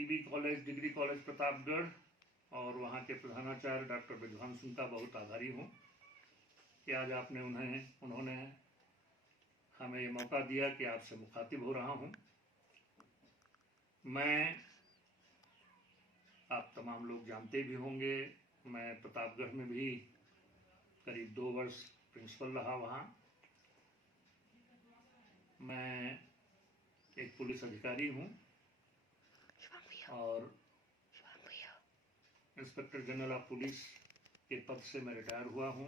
PB college, degree college Pratapgarh और वहाँ के प्रधानाचार्य डॉक्टर विद्वान सिंह का बहुत आभारी हूँ कि आज आपने उन्होंने हमें ये मौका दिया कि आपसे मुखातिब हो रहा हूँ। मैं, आप तमाम लोग जानते भी होंगे, मैं प्रतापगढ़ में भी करीब 2 वर्ष प्रिंसिपल रहा। वहाँ मैं एक पुलिस अधिकारी हूँ और इंस्पेक्टर जनरल ऑफ पुलिस के पद से मैं रिटायर हुआ हूँ।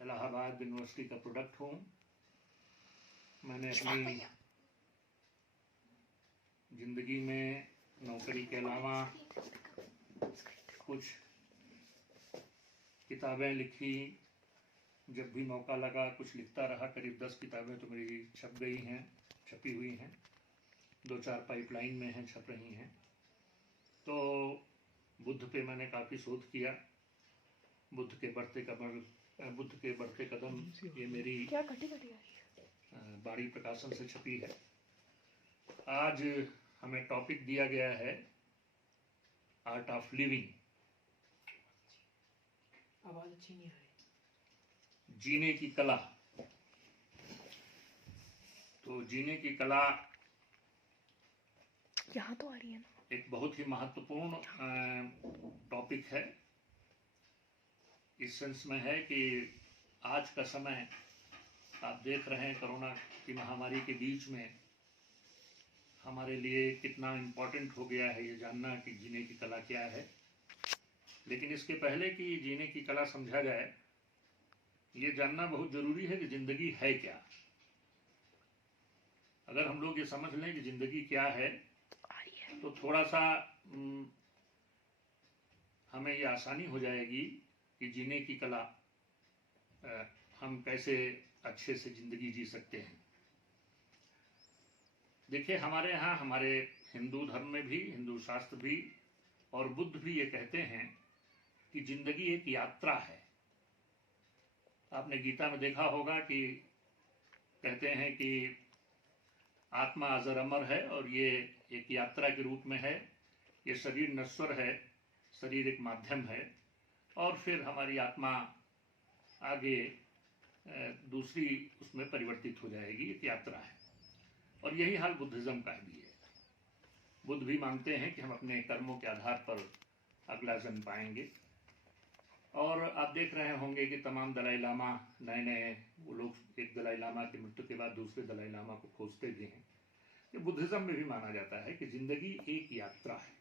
इलाहाबाद यूनिवर्सिटी का प्रोडक्ट हूँ। मैंने अपनी ज़िंदगी में नौकरी के अलावा कुछ किताबें लिखी, जब भी मौका लगा कुछ लिखता रहा। करीब 10 किताबें तो मेरी छपी हुई हैं, 2-4 पाइपलाइन में हैं, छप रही हैं। तो बुद्ध पे मैंने काफ़ी शोध किया। बुद्ध के बढ़ते कदम ये मेरी बाड़ी प्रकाशन से छपी है। आज हमें टॉपिक दिया गया है आर्ट ऑफ लिविंग, आवाज अच्छी नहीं आ रही, जीने की कला। तो जीने की कला यहाँ तो आ रही है ना, एक बहुत ही महत्वपूर्ण टॉपिक है। इस सेंस में है कि आज का समय आप देख रहे हैं, कोरोना की महामारी के बीच में हमारे लिए कितना इम्पोर्टेंट हो गया है ये जानना कि जीने की कला क्या है। लेकिन इसके पहले कि जीने की कला समझा जाए, ये जानना बहुत ज़रूरी है कि ज़िंदगी है क्या। अगर हम लोग ये समझ लें कि ज़िंदगी क्या है तो थोड़ा सा हमें ये आसानी हो जाएगी कि जीने की कला हम कैसे अच्छे से ज़िंदगी जी सकते हैं। देखिए, हमारे यहाँ, हमारे हिंदू धर्म में भी, हिंदू शास्त्र भी और बुद्ध भी ये कहते हैं कि ज़िंदगी एक यात्रा है। आपने गीता में देखा होगा कि कहते हैं कि आत्मा अजर अमर है और ये एक यात्रा के रूप में है। ये शरीर नश्वर है, शरीर एक माध्यम है और फिर हमारी आत्मा आगे दूसरी उसमें परिवर्तित हो जाएगी। एक यात्रा है और यही हाल बुद्धिज़्म का भी है। बुद्ध भी मानते हैं कि हम अपने कर्मों के आधार पर अगला जन्म पाएंगे। और आप देख रहे होंगे कि तमाम दलाई लामा, नए वो लोग एक दलाई लामा की मृत्यु के बाद दूसरे दलाई लामा को खोजते भी हैं। ये बुद्धिज़्म में भी माना जाता है कि ज़िंदगी एक यात्रा है।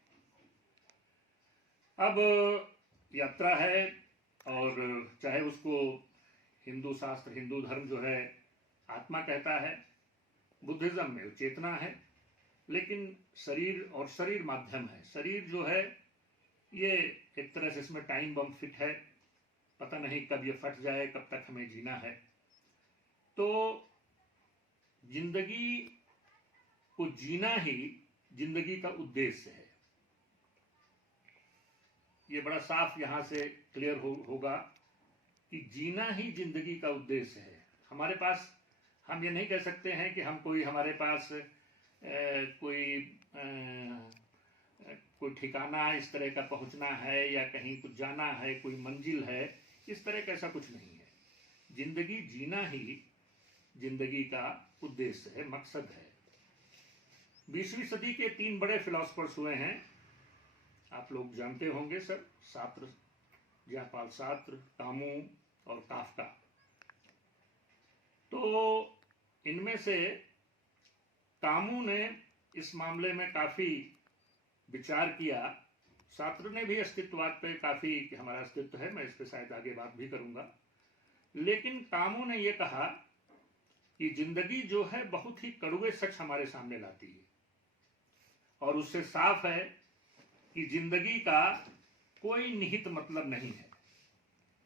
अब यात्रा है और चाहे उसको हिंदू शास्त्र, हिंदू धर्म जो है आत्मा कहता है, बुद्धिज़्म में चेतना है। लेकिन शरीर और शरीर माध्यम है। शरीर जो है ये एक तरह से इसमें टाइम बम फिट है, पता नहीं कब ये फट जाए, कब तक हमें जीना है। तो जिंदगी को जीना ही जिंदगी का उद्देश्य है। ये बड़ा साफ यहाँ से क्लियर होगा कि जीना ही जिंदगी का उद्देश्य है। हमारे पास, हम ये नहीं कह सकते हैं कि हमारे पास कोई ठिकाना इस तरह का पहुंचना है या कहीं कुछ जाना है, कोई मंजिल है, इस तरह का ऐसा कुछ नहीं है। जिंदगी जीना ही जिंदगी का उद्देश्य है, मकसद है। 20वीं सदी के 3 बड़े फिलोसफर्स हुए हैं, आप लोग जानते होंगे सब, जेan-पाल सार्त्र, कामू और काफ्का। तो इनमें से कामू ने इस मामले में काफ़ी विचार किया। सार्त्र ने भी अस्तित्ववाद पे काफ़ी, कि हमारा अस्तित्व है, मैं इस पर शायद आगे बात भी करूँगा। लेकिन कामू ने ये कहा कि जिंदगी जो है बहुत ही कड़वे सच हमारे सामने लाती है और उससे साफ है कि जिंदगी का कोई निहित मतलब नहीं है।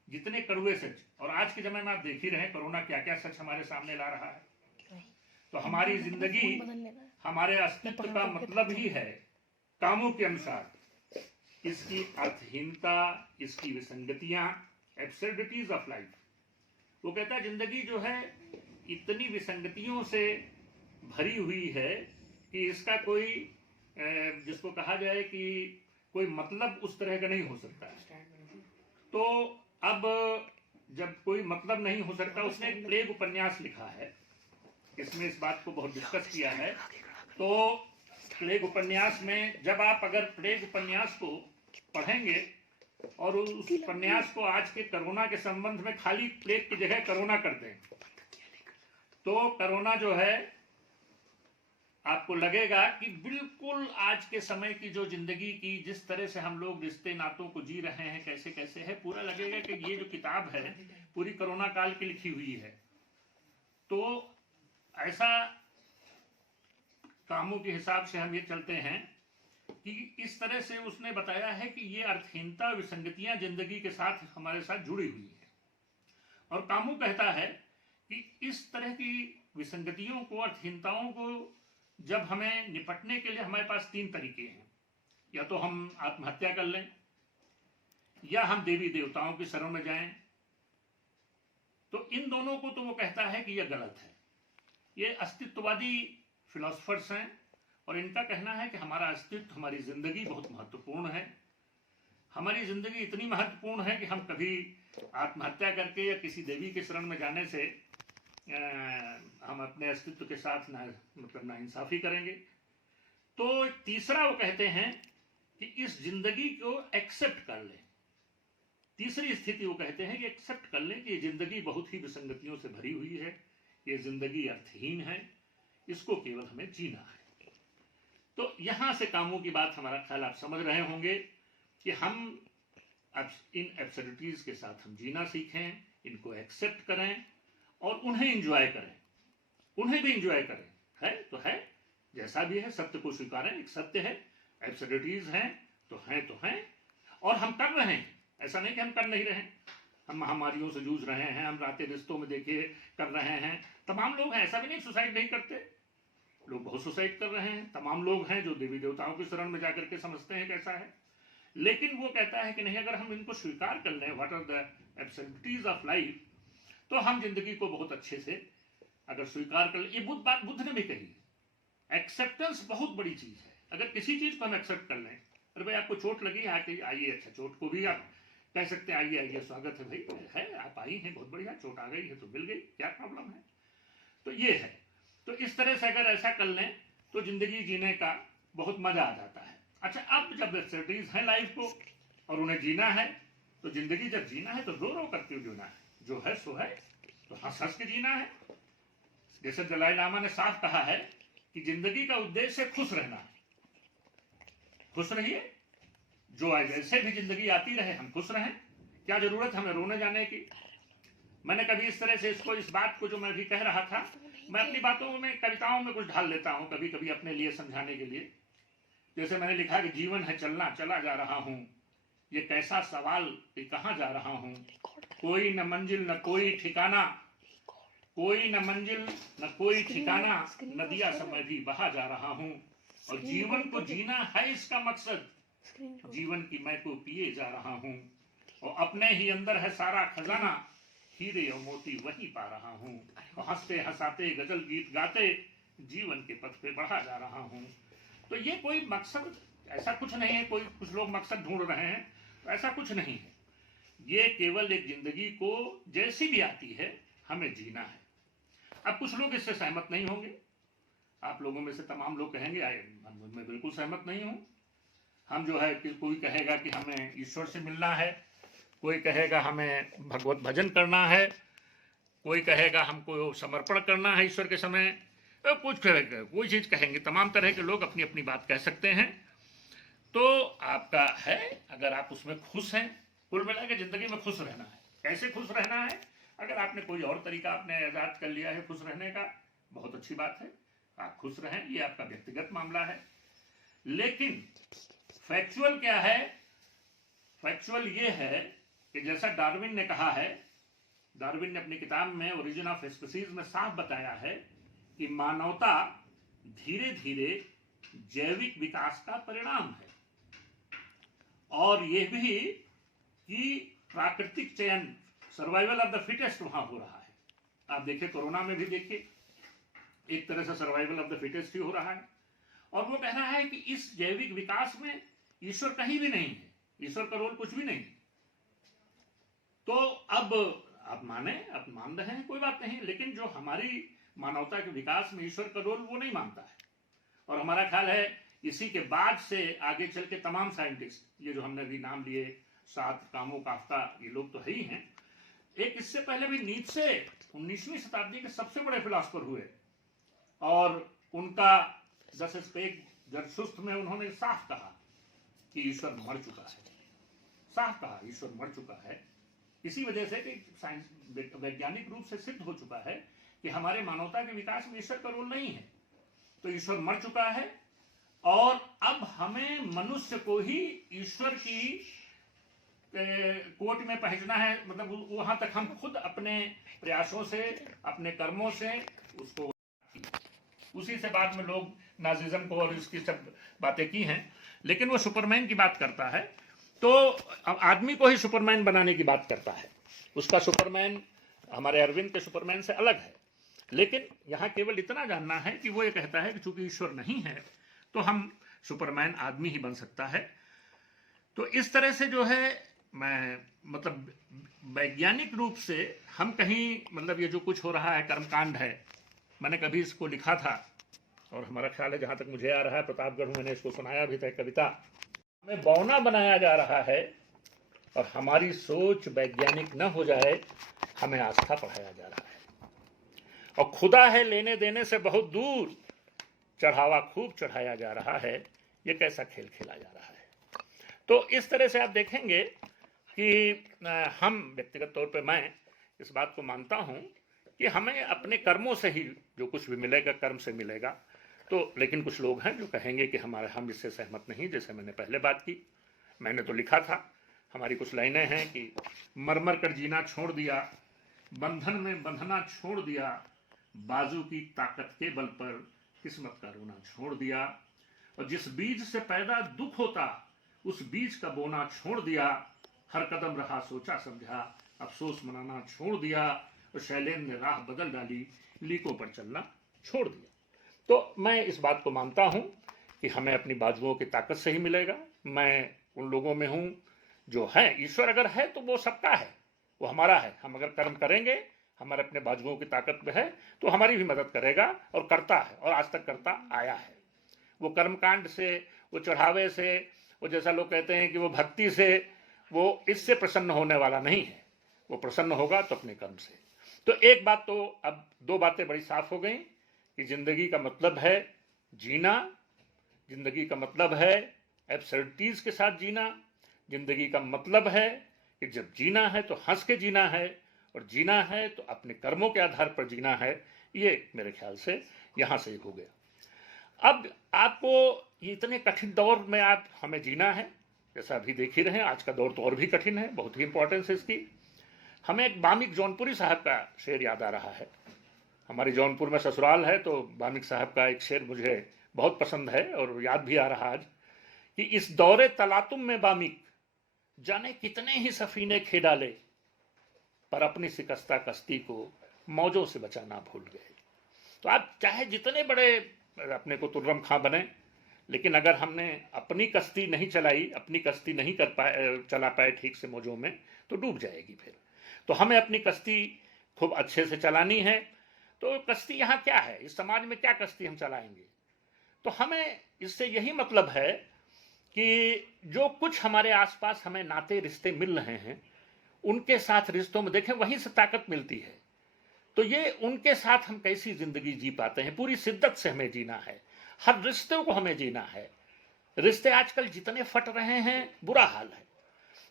जितने कड़वे सच, और आज के समय में आप देख ही रहे, कोरोना क्या क्या सच हमारे सामने ला रहा है। तो हमारी जिंदगी, हमारे अस्तित्व का मतलब ही है, कामों के अनुसार, इसकी अर्थहीनता, इसकी विसंगतियां, एब्सर्डिटीज ऑफ लाइफ। वो कहता है जिंदगी जो है इतनी विसंगतियों से भरी हुई है कि इसका कोई जिसको कहा जाए कि कोई मतलब उस तरह का नहीं हो सकता है। तो अब जब कोई मतलब नहीं हो सकता, उसने एक प्लेग उपन्यास लिखा है, इसमें इस बात को बहुत डिस्कस किया है। तो प्लेग उपन्यास में जब आप अगर प्लेग उपन्यास को पढ़ेंगे और उस उपन्यास को आज के कोरोना के संबंध में खाली प्लेग की जगह कोरोना कर दें, तो कोरोना जो है आपको लगेगा कि बिल्कुल आज के समय की जो जिंदगी की जिस तरह से हम लोग रिश्ते नातों को जी रहे हैं, कैसे कैसे है, पूरा लगेगा कि ये जो किताब है पूरी कोरोना काल की लिखी हुई है। तो ऐसा कामों के हिसाब से हम ये चलते हैं कि इस तरह से उसने बताया है कि ये अर्थहीनता विसंगतियां जिंदगी के साथ हमारे साथ जुड़ी हुई है। और कामू कहता है कि इस तरह की विसंगतियों को, अर्थहीनताओं को जब हमें निपटने के लिए हमारे पास 3 तरीके हैं। या तो हम आत्महत्या कर लें, या हम देवी देवताओं की शरण में जाएं। तो इन दोनों को तो वो कहता है कि यह गलत है। ये अस्तित्ववादी फिलोसफर्स हैं और इनका कहना है कि हमारा अस्तित्व, हमारी जिंदगी बहुत महत्वपूर्ण है। हमारी जिंदगी इतनी महत्वपूर्ण है कि हम कभी आत्महत्या करके या किसी देवी के शरण में जाने से हम अपने अस्तित्व के साथ नाइंसाफी करेंगे। तो तीसरा वो कहते हैं कि इस जिंदगी को एक्सेप्ट कर लें। तीसरी स्थिति वो कहते हैं कि एक्सेप्ट कर लें कि ये जिंदगी बहुत ही विसंगतियों से भरी हुई है, ये जिंदगी अर्थहीन है, इसको केवल हमें जीना है। तो यहां से कामों की बात, हमारा ख्याल आप समझ रहे होंगे कि हम अब इन एब्सर्डिटीज के साथ हम जीना सीखें, इनको एक्सेप्ट करें और उन्हें एंजॉय करें, उन्हें भी एंजॉय करें। है तो है, जैसा भी है सत्य को स्वीकारें। एक सत्य है, एब्सर्डिटीज हैं तो हैं, और हम कर रहे हैं। ऐसा नहीं कि हम कर नहीं रहे हैं। हम महामारियों से जूझ रहे हैं, हम रातें रिश्तों में देखिए कर रहे हैं। तमाम लोग हैं, ऐसा भी नहीं सुसाइड नहीं करते, लोग बहुत सुसाइड कर रहे हैं। तमाम लोग हैं जो देवी देवताओं की शरण में जाकर के समझते हैं कैसा है। लेकिन वो कहता है कि नहीं, अगर हम इनको स्वीकार कर लें, what are the absurdities of life, तो हम जिंदगी को बहुत अच्छे से अगर स्वीकार कर ले। ये बुद्ध ने भी कही, एक्सेप्टेंस बहुत बड़ी चीज है। अगर किसी चीज को हम एक्सेप्ट कर लें, अरे भाई आपको चोट लगी, आके आइए, अच्छा चोट को भी आप कह सकते हैं आइए आइए स्वागत है भाई, है आप आई हैं, बहुत बढ़िया, चोट आ गई है तो मिल गई, क्या प्रॉब्लम है। तो ये है। तो इस तरह से अगर ऐसा कर लें तो जिंदगी जीने का बहुत मजा आ जाता है। अच्छा, अब जब एब्सर्डिटीज है लाइफ को और उन्हें जीना है, तो जिंदगी जब जीना है तो रो रो करके जीना है, जो है सो है, तो हंस हंस के जीना है। जैसे दलाई लामा ने साफ कहा है कि जिंदगी का उद्देश्य खुश रहना है। खुश रहिए, जो जैसे भी जिंदगी आती रहे हम खुश रहें, क्या जरूरत हमें रोने जाने की। मैंने कभी इस तरह से इसको, इस बात को जो मैं भी कह रहा था, मैं अपनी बातों में, कविताओं में कुछ ढाल लेता हूं कभी कभी अपने लिए समझाने के लिए। जैसे मैंने लिखा कि जीवन है चलना, चला जा रहा हूं, ये कैसा सवाल कि कहां जा रहा हूं, कोई न मंजिल न कोई ठिकाना, कोई न मंजिल न कोई ठिकाना, नदिया समय भी बहा जा रहा हूं, और जीवन को जीना है इसका मकसद, जीवन की मैं को पिए जा रहा हूं, और अपने ही अंदर है सारा खजाना, हीरे और मोती वही पा रहा हूं, और हंसते हंसाते गजल गीत गाते जीवन के पथ पे बढ़ा जा रहा हूं। तो ये कोई मकसद ऐसा कुछ नहीं है, कोई कुछ लोग मकसद ढूंढ रहे हैं, तो ऐसा कुछ नहीं है। ये केवल एक जिंदगी को जैसी भी आती है हमें जीना है। अब कुछ लोग इससे सहमत नहीं होंगे, आप लोगों में से तमाम लोग कहेंगे मैं बिल्कुल सहमत नहीं हूं। हम जो है कि कोई कहेगा कि हमें ईश्वर से मिलना है, कोई कहेगा हमें भगवत भजन करना है, कोई कहेगा हमको समर्पण करना है ईश्वर के समय, तो कुछ कहेगा, कोई चीज़ कहेंगे। तमाम तरह के लोग अपनी अपनी बात कह सकते हैं। तो आपका है, अगर आप उसमें खुश हैं, कुल मिला के जिंदगी में खुश रहना है। कैसे खुश रहना है? अगर आपने कोई और तरीका आपने आजाद कर लिया है खुश रहने का, बहुत अच्छी बात है, आप खुश रहें, ये आपका व्यक्तिगत मामला है। लेकिन फैक्चुअल क्या है? फैक्चुअल ये है कि जैसा डार्विन ने कहा है, डार्विन ने अपनी किताब में ओरिजिन ऑफ स्पीसीज में साफ बताया है कि मानवता धीरे धीरे जैविक विकास का परिणाम है, और यह भी कि प्राकृतिक चयन, सर्वाइवल ऑफ द फिटेस्ट वहां हो रहा है। आप देखिए कोरोना में भी देखिए, एक तरह से सर्वाइवल ऑफ द फिटेस्ट ही हो रहा है। और वो कह रहा है कि इस जैविक विकास में ईश्वर कहीं भी नहीं है, ईश्वर का रोल कुछ भी नहीं। तो अब आप मान रहे हैं, कोई बात नहीं, लेकिन जो हमारी मानवता के विकास में ईश्वर का रोल वो नहीं मानता है। और हमारा ख्याल है इसी के बाद से आगे चल के तमाम साइंटिस्ट, ये जो हमने अभी नाम लिए, सात कामो काफ्का, ये लोग तो है ही हैं। एक इससे पहले भी नीत्शे 19वीं शताब्दी के सबसे बड़े फिलासफर हुए, और उनका दस स्पेक जरसुस्त में उन्होंने साफ कहा कि ईश्वर मर चुका है, साफ कहा ईश्वर मर चुका है। इसी वजह से कि साइंस वैज्ञानिक रूप से सिद्ध हो चुका है कि हमारे मानवता के विकास में ईश्वर का रोल नहीं है, तो ईश्वर मर चुका है। और अब हमें मनुष्य को ही ईश्वर की कोट में पहुंचना है, मतलब वहां तक हम खुद अपने प्रयासों से, अपने कर्मों से उसको, उसी से बाद में लोग नाजिज्म को और इसकी सब बातें की हैं। लेकिन वो सुपरमैन की बात करता है, तो आदमी को ही सुपरमैन बनाने की बात करता है। उसका सुपरमैन हमारे अरविंद के सुपरमैन से अलग है। लेकिन यहाँ केवल इतना जानना है कि वो ये कहता है कि चूंकि ईश्वर नहीं है तो हम सुपरमैन आदमी ही बन सकता है। तो इस तरह से जो है, मैं मतलब वैज्ञानिक रूप से हम कहीं, मतलब ये जो कुछ हो रहा है कर्मकांड है, मैंने कभी इसको लिखा था और हमारा ख्याल है, जहाँ तक मुझे आ रहा है, प्रतापगढ़ में मैंने इसको सुनाया भी था, कविता। हमें बौना बनाया जा रहा है और हमारी सोच वैज्ञानिक न हो जाए, हमें आस्था पढ़ाया जा रहा है। और खुदा है लेने देने से बहुत दूर, चढ़ावा खूब चढ़ाया जा रहा है। ये कैसा खेल खेला जा रहा है। तो इस तरह से आप देखेंगे कि हम व्यक्तिगत तौर पे मैं इस बात को मानता हूं कि हमें अपने कर्मों से ही जो कुछ भी मिलेगा, कर्म से मिलेगा। तो लेकिन कुछ लोग हैं जो कहेंगे कि हम इससे सहमत नहीं। जैसे मैंने पहले बात की, मैंने तो लिखा था, हमारी कुछ लाइनें हैं कि मर मर कर जीना छोड़ दिया, बंधन में बंधना छोड़ दिया, बाजू की ताकत के बल पर किस्मत का रोना छोड़ दिया, और जिस बीज से पैदा दुख होता उस बीज का बोना छोड़ दिया, हर कदम रहा सोचा समझा, अफसोस मनाना छोड़ दिया, और शैलेंद्र ने राह बदल डाली, लीकों पर चलना छोड़ दिया। तो मैं इस बात को मानता हूं कि हमें अपनी बाजुओं की ताकत से ही मिलेगा। मैं उन लोगों में हूं जो है, ईश्वर अगर है तो वो सबका है, वो हमारा है। हम अगर कर्म करेंगे, हमारे अपने बाजुओं की ताकत में है, तो हमारी भी मदद करेगा, और करता है, और आज तक करता आया है। वो कर्मकांड से, वो चढ़ावे से, वो जैसा लोग कहते हैं कि वो भक्ति से, वो इससे प्रसन्न होने वाला नहीं है। वो प्रसन्न होगा तो अपने कर्म से। तो एक बात तो, अब दो बातें बड़ी साफ हो गई कि जिंदगी का मतलब है जीना, जिंदगी का मतलब है एब्सर्डिटीज के साथ जीना, जिंदगी का मतलब है कि जब जीना है तो हंस के जीना है, और जीना है तो अपने कर्मों के आधार पर जीना है। ये मेरे ख्याल से यहाँ से हो गया। अब आपको ये इतने कठिन दौर में आप हमें जीना है, जैसा अभी देख ही रहे हैं, आज का दौर तो और भी कठिन है, बहुत ही इंपॉर्टेंस है इसकी। हमें एक वामिक जौनपुरी साहब का शेर याद आ रहा है। हमारे जौनपुर में ससुराल है, तो वामिक साहब का एक शेर मुझे बहुत पसंद है और याद भी आ रहा आज, कि इस दौरे तलातुम में वामिक जाने कितने ही सफीने खे डाले, पर अपनी शिकस्ता कश्ती को मौजों से बचाना भूल गए। तो आप चाहे जितने बड़े अपने को तुर्रम खां बने, लेकिन अगर हमने अपनी कश्ती नहीं चलाई, अपनी कश्ती नहीं चला पाए ठीक से मौजों में, तो डूब जाएगी फिर। तो हमें अपनी कश्ती खूब अच्छे से चलानी है। तो कश्ती यहाँ क्या है, इस समाज में क्या कश्ती हम चलाएंगे? तो हमें इससे यही मतलब है कि जो कुछ हमारे आसपास हमें नाते रिश्ते मिल रहे हैं, उनके साथ रिश्तों में देखें, वहीं से ताकत मिलती है। तो ये उनके साथ हम कैसी जिंदगी जी पाते हैं, पूरी शिद्दत से हमें जीना है, हर रिश्ते को हमें जीना है। रिश्ते आजकल जितने फट रहे हैं, बुरा हाल है।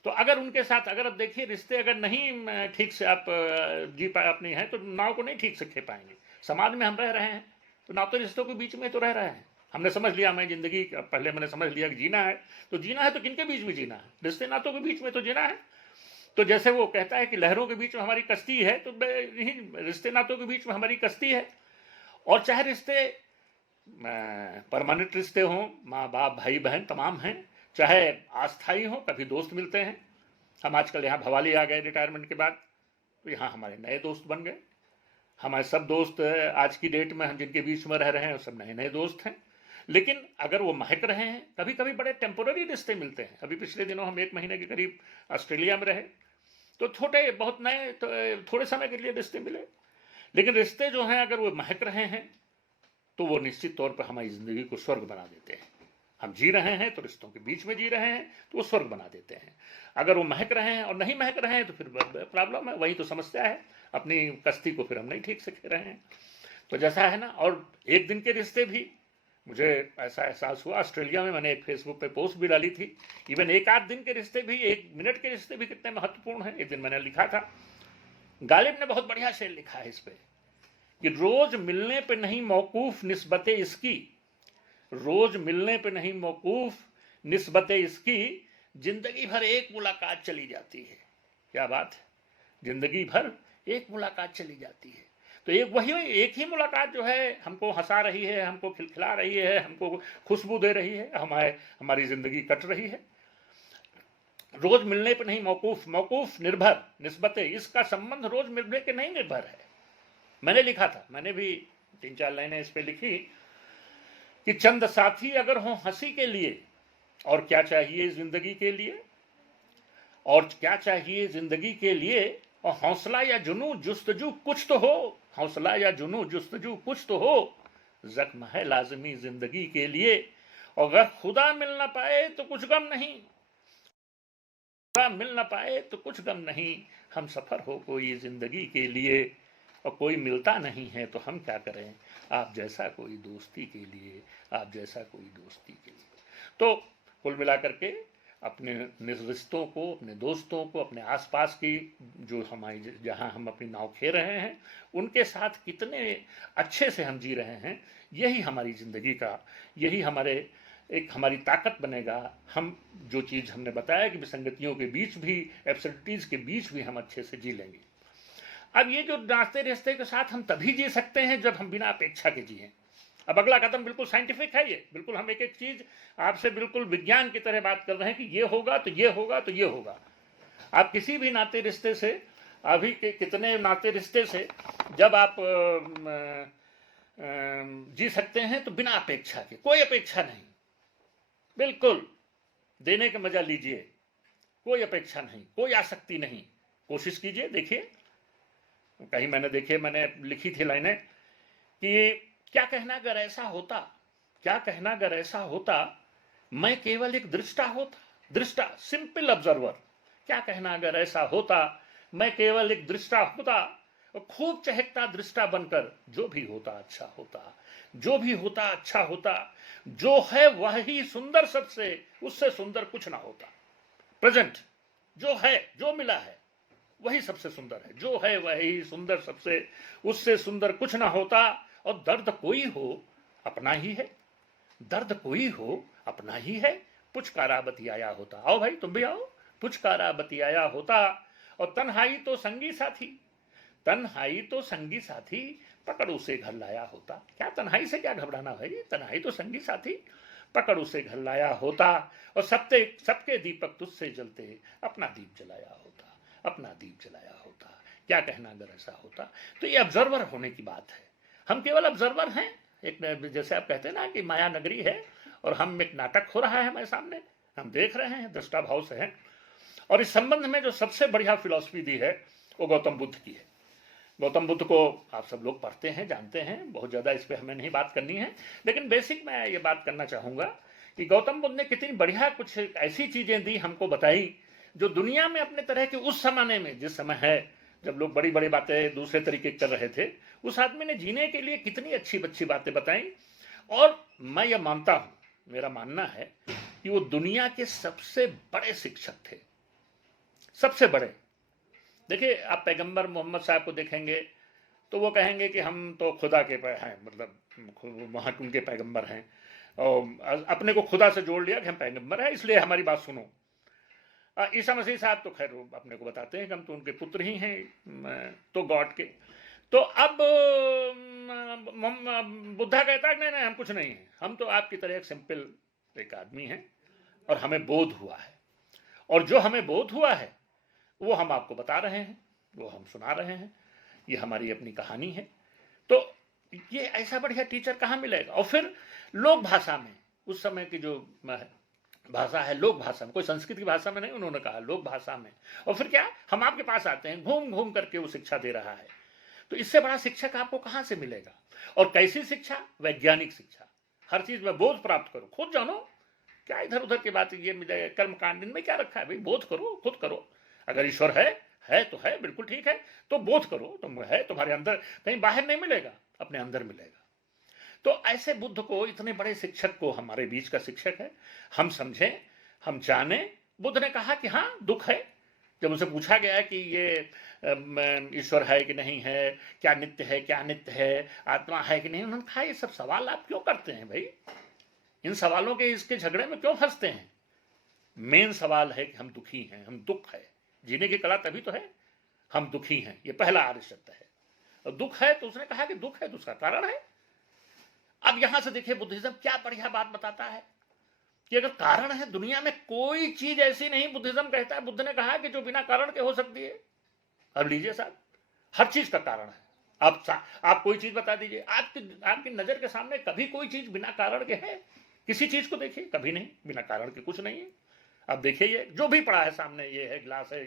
तो अगर उनके साथ, अगर आप देखिए, रिश्ते अगर नहीं ठीक से आप जी पाए अपनी हैं, तो नाव को नहीं ठीक से खे पाएंगे। समाज में हम रह रहे हैं, तो नाते रिश्तों के बीच में तो रह रहे हैं। हमने समझ लिया, मैं जिंदगी पहले मैंने समझ लिया कि जीना है तो किनके बीच में जीना है? रिश्ते नातों के बीच में तो जीना है। तो जैसे वो कहता है कि लहरों के बीच में हमारी कश्ती है, तो रिश्ते नातों के बीच में हमारी कश्ती है। और चाहे रिश्ते परमानेंट रिश्ते हों, माँ बाप भाई बहन तमाम हैं, चाहे अस्थायी हों, कभी दोस्त मिलते हैं। हम आजकल यहाँ भवाली आ गए रिटायरमेंट के बाद, तो यहाँ हमारे नए दोस्त बन गए। हमारे सब दोस्त आज की डेट में हम जिनके बीच में रह रहे हैं, सब नए नए दोस्त हैं। लेकिन अगर वो महक रहे हैं, कभी कभी बड़े टेम्पोररी रिश्ते मिलते हैं। अभी पिछले दिनों हम 1 महीने के करीब ऑस्ट्रेलिया में रहे, तो छोटे बहुत नए तो थोड़े समय के लिए रिश्ते मिले, लेकिन रिश्ते जो हैं अगर वो महक रहे हैं तो वो निश्चित तौर पर हमारी ज़िंदगी को स्वर्ग बना देते हैं। हम जी रहे हैं तो रिश्तों के बीच में जी रहे हैं तो वो स्वर्ग बना देते हैं। अगर वो महक रहे हैं और नहीं महक रहे हैं तो फिर प्रॉब्लम है, वही तो समस्या है। अपनी कश्ती को फिर हम नहीं ठीक से खे रहे हैं। तो जैसा है ना, और एक दिन के रिश्ते भी, मुझे ऐसा एहसास हुआ ऑस्ट्रेलिया में, मैंने एक फेसबुक पे पोस्ट भी डाली थी, इवन एक आध दिन के रिश्ते भी, 1 मिनट के रिश्ते भी कितने महत्वपूर्ण हैं। एक दिन मैंने लिखा था, गालिब ने बहुत बढ़िया शेर लिखा है इस पे, कि रोज मिलने पे नहीं मौकूफ निस्बते इसकी, रोज मिलने पे नहीं मौकूफ निस्बते इसकी, जिंदगी भर एक मुलाकात चली जाती है। क्या बात है, जिंदगी भर एक मुलाकात चली जाती है। तो एक ही मुलाकात जो है हमको हंसा रही है, हमको खिलखिला रही है, हमको खुशबू दे रही है, हमारी जिंदगी कट रही है। रोज मिलने पे नहीं मौकूफ, मौकूफ निर्भर, निस्बते, इसका संबंध रोज मिलने के नहीं निर्भर है। मैंने लिखा था, मैंने भी 3-4 लाइनें इस पे लिखी कि चंद साथी अगर हों हंसी के लिए, और क्या चाहिए जिंदगी के लिए, और क्या चाहिए जिंदगी के लिए, और हौसला या जुनू जुस्तजू कुछ तो हो, हौसला या जुनू जुस्तजू कुछ तो हो, जख्म है लाजमी जिंदगी के लिए, और अगर खुदा मिल ना पाए तो कुछ गम नहीं, खुदा मिल ना पाए तो कुछ गम नहीं, हम सफर हो कोई जिंदगी के लिए, और कोई मिलता नहीं है तो हम क्या करें, आप जैसा कोई दोस्ती के लिए, आप जैसा कोई दोस्ती के लिए। तो कुल मिलाकर के अपने रिश्तों को, अपने दोस्तों को, अपने आसपास की जो हमारी, जहाँ हम अपनी नाव खेल रहे हैं, उनके साथ कितने अच्छे से हम जी रहे हैं, यही हमारी ज़िंदगी का, यही हमारी ताकत बनेगा। हम जो चीज़ हमने बताया कि विसंगतियों के बीच भी, एब्सर्डिटीज़ के बीच भी हम अच्छे से जी लेंगे। अब ये जो नाते रिश्ते के साथ हम तभी जी सकते हैं जब हम बिना अपेक्षा के जिए। अब अगला कदम बिल्कुल साइंटिफिक है, ये बिल्कुल हम एक एक चीज आपसे बिल्कुल विज्ञान की तरह बात कर रहे हैं कि ये होगा तो ये होगा तो ये होगा। आप किसी भी नाते रिश्ते से, अभी के कितने नाते रिश्ते से जब आप जी सकते हैं तो बिना अपेक्षा के, कोई अपेक्षा नहीं, बिल्कुल देने का मजा लीजिए, कोई अपेक्षा नहीं, कोई आसक्ति नहीं। कोशिश कीजिए, देखिए, कहीं मैंने लिखी थी लाइनें कि क्या कहना अगर ऐसा होता, क्या कहना अगर ऐसा होता, मैं केवल एक दृष्टा होता, दृष्टा, सिंपल ऑब्जर्वर। क्या कहना अगर ऐसा होता, मैं केवल एक दृष्टा होता, और खूब चहकता दृष्टा बनकर, जो भी होता अच्छा होता, जो भी होता अच्छा होता, जो है वही सुंदर सबसे, उससे सुंदर कुछ ना होता। प्रेजेंट जो है, जो मिला है वही सबसे सुंदर है, जो है वही सुंदर सबसे, उससे सुंदर कुछ ना होता। और दर्द कोई हो अपना ही है, दर्द कोई हो अपना ही है, पुचकारा बतियाया होता, आओ भाई तुम भी आओ, पुचकारा बतियाया होता, और तन्हाई तो संगी साथी, तन्हाई तो संगी साथी, पकड़ उसे घर लाया होता। क्या तन्हाई से क्या घबराना भाई, तन्हाई तो संगी साथी, पकड़ उसे घर लाया होता, और सबके दीपक तुझसे जलते, अपना दीप जलाया होता, अपना दीप जलाया होता। क्या कहना अगर ऐसा होता। तो ये ऑब्जर्वर होने की बात है, हम केवल ऑब्जर्वर हैं। एक जैसे आप कहते हैं ना कि माया नगरी है और हम, एक नाटक हो रहा है हमारे सामने, हम देख रहे हैं, दृष्टा भाव से हैं। और इस संबंध में जो सबसे बढ़िया फिलॉसफी दी है वो गौतम बुद्ध की है। गौतम बुद्ध को आप सब लोग पढ़ते हैं, जानते हैं, बहुत ज़्यादा इस पर हमें नहीं बात करनी है, लेकिन बेसिक मैं ये बात करना चाहूँगा कि गौतम बुद्ध ने कितनी बढ़िया कुछ ऐसी चीज़ें दी, हमको बताई, जो दुनिया में अपने तरह के उस जमाने में, जिस समय है जब लोग बड़ी बड़ी बातें दूसरे तरीके कर रहे थे, उस आदमी ने जीने के लिए कितनी अच्छी अच्छी बातें बताई। और मैं ये मानता हूँ, मेरा मानना है कि वो दुनिया के सबसे बड़े शिक्षक थे, सबसे बड़े। देखिए, आप पैगंबर मोहम्मद साहब को देखेंगे तो वो कहेंगे कि हम तो खुदा के हैं, मतलब वहाँ उनके पैगंबर हैं, और अपने को खुदा से जोड़ लिया कि हम पैगंबर हैं, इसलिए हमारी बात सुनो। ईसा मसीह साहब तो खैर अपने को बताते हैं कि हम तो उनके पुत्र ही हैं, तो गॉड के। तो अब बुद्धा कहता है नहीं, हम कुछ नहीं हैं, हम तो आपकी तरह एक सिंपल एक आदमी हैं, और हमें बोध हुआ है, और जो हमें बोध हुआ है वो हम आपको बता रहे हैं, वो हम सुना रहे हैं, ये हमारी अपनी कहानी है। तो ये ऐसा बढ़िया टीचर कहाँ मिलेगा। और फिर लोक भाषा में, उस समय की जो भाषा है लोक भाषा में, कोई संस्कृत की भाषा में नहीं, उन्होंने कहा लोक भाषा में। और फिर क्या, हम आपके पास आते हैं, घूम घूम करके वो शिक्षा दे रहा है। तो इससे बड़ा शिक्षक आपको कहां से मिलेगा? और कैसी शिक्षा? वैज्ञानिक शिक्षा। हर चीज में बोध प्राप्त करो, खुद जानो, क्या इधर उधर की बात, ये कर्म कांड में क्या रखा है भाई, बोध करो, खुद करो। अगर ईश्वर है तो है, बिल्कुल ठीक है, तो बोध करो, तुम है तुम्हारे अंदर, कहीं बाहर नहीं मिलेगा, अपने अंदर मिलेगा। तो ऐसे बुद्ध को, इतने बड़े शिक्षक को, हमारे बीच का शिक्षक है, हम समझें, हम जाने। बुद्ध ने कहा कि हाँ दुख है। जब उनसे पूछा गया कि ये ईश्वर है कि नहीं है, क्या नित्य है क्या अनित्य है, आत्मा है कि नहीं, उन्होंने कहा ये सब सवाल आप क्यों करते हैं भाई, इन सवालों के इसके झगड़े में क्यों फंसते हैं? मेन सवाल है कि हम दुखी हैं, हम दुख है, जीने की कला तभी तो है, हम दुखी हैं, ये पहला आर्य सत्य है। और दुख है तो उसने कहा कि दुख है तो उसका कारण है। अब यहां से देखिए बुद्धिज्म क्या बढ़िया बात बताता है कि अगर कारण है, दुनिया में कोई चीज ऐसी नहीं, बुद्धिज्म कहता है, बुद्ध ने कहा कि जो बिना कारण के हो सकती है। अब लीजिए साहब, हर चीज का कारण है। आप कोई चीज बता दीजिए, आपकी नजर के सामने कभी कोई चीज बिना कारण के है? किसी चीज को देखिए, कभी नहीं, बिना कारण के कुछ नहीं है। अब देखिए ये जो भी पड़ा है सामने, ये है गिलास है,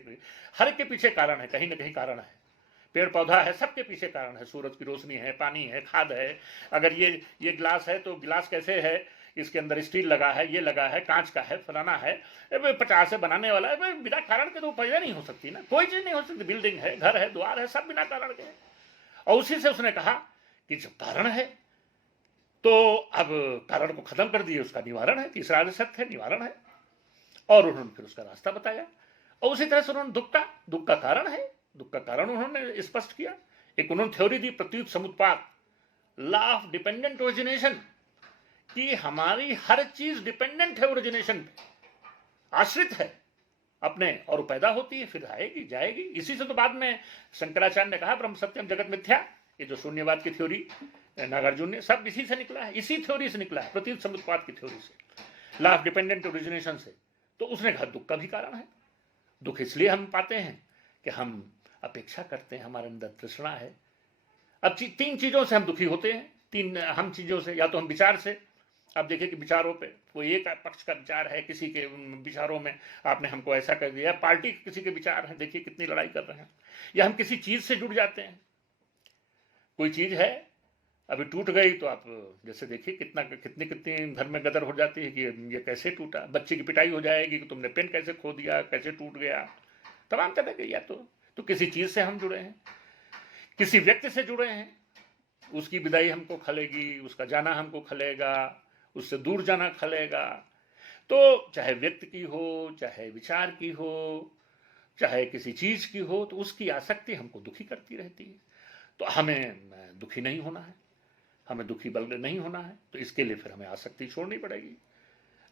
हर एक के पीछे कारण है, कहीं ना कहीं कारण है। पेड़ पौधा है, सबके पीछे कारण है, सूरज की रोशनी है, पानी है, खाद है। अगर ये गिलास है तो गिलास कैसे है, इसके अंदर स्टील लगा है, ये लगा है, कांच का है, फलाना है, 50 से बनाने वाला है। बिना कारण के तो पैदा नहीं हो सकती ना, कोई चीज नहीं हो सकती। बिल्डिंग है, घर है, द्वार है, सब बिना कारण के। और उसी से उसने कहा कि जब कारण है तो अब कारण को खत्म कर दिए, उसका निवारण है, तीसरा आर्य सत्य है, निवारण है। और उन्होंने फिर उसका रास्ता बताया। और उसी तरह से उन्होंने दुख का कारण है, दुख का कारण उन्होंने स्पष्ट किया। एक उन्होंने थ्योरी दी, प्रत्युत समुत्पाद, लॉ ऑफ डिपेंडेंट ओरिजिनेशन, कि हमारी हर चीज डिपेंडेंट है ओरिजिनेशन पे, आश्रित है अपने, और पैदा होती है, फिर आएगी जाएगी। इसी से तो बाद में शंकराचार्य ने कहा ब्रह्म सत्यम जगत मिथ्या, ये जो शून्यवाद की थ्योरी नागार्जुन ने, सब इसी से निकला है, इसी थ्योरी से निकला है, प्रत्युत समुत्पाद की थ्योरी से, लॉ ऑफ डिपेंडेंट ओरिजिनेशन से। तो उसने कहा दुख का भी कारण है। दुख इसलिए हम पाते हैं कि हम अपेक्षा करते हैं, हमारे अंदर तृष्णा है। अब तीन चीजों से हम दुखी होते हैं, तीन हम चीजों से, या तो हम विचार से। अब देखिए कि विचारों पे कोई एक पक्ष का विचार है, किसी के विचारों में आपने हमको ऐसा कर दिया, पार्टी किसी के विचार है, देखिए कितनी लड़ाई कर रहे हैं। या हम किसी चीज से जुड़ जाते हैं, कोई चीज है अभी टूट गई तो आप जैसे देखिए कितनी कितनी घर में गदर हो जाती है कि ये कैसे टूटा, बच्चे की पिटाई हो जाएगी कि तुमने पेन कैसे खो दिया, कैसे टूट गया, तमाम तरह के। या तो किसी चीज से हम जुड़े हैं, किसी व्यक्ति से जुड़े हैं, उसकी विदाई हमको खलेगी, उसका जाना हमको खलेगा, उससे दूर जाना खलेगा। तो चाहे व्यक्ति की हो, चाहे विचार की हो, चाहे किसी चीज की हो, तो उसकी आसक्ति हमको दुखी करती रहती है। तो हमें दुखी नहीं होना है, हमें दुखी बल नहीं होना है, तो इसके लिए फिर हमें आसक्ति छोड़नी पड़ेगी।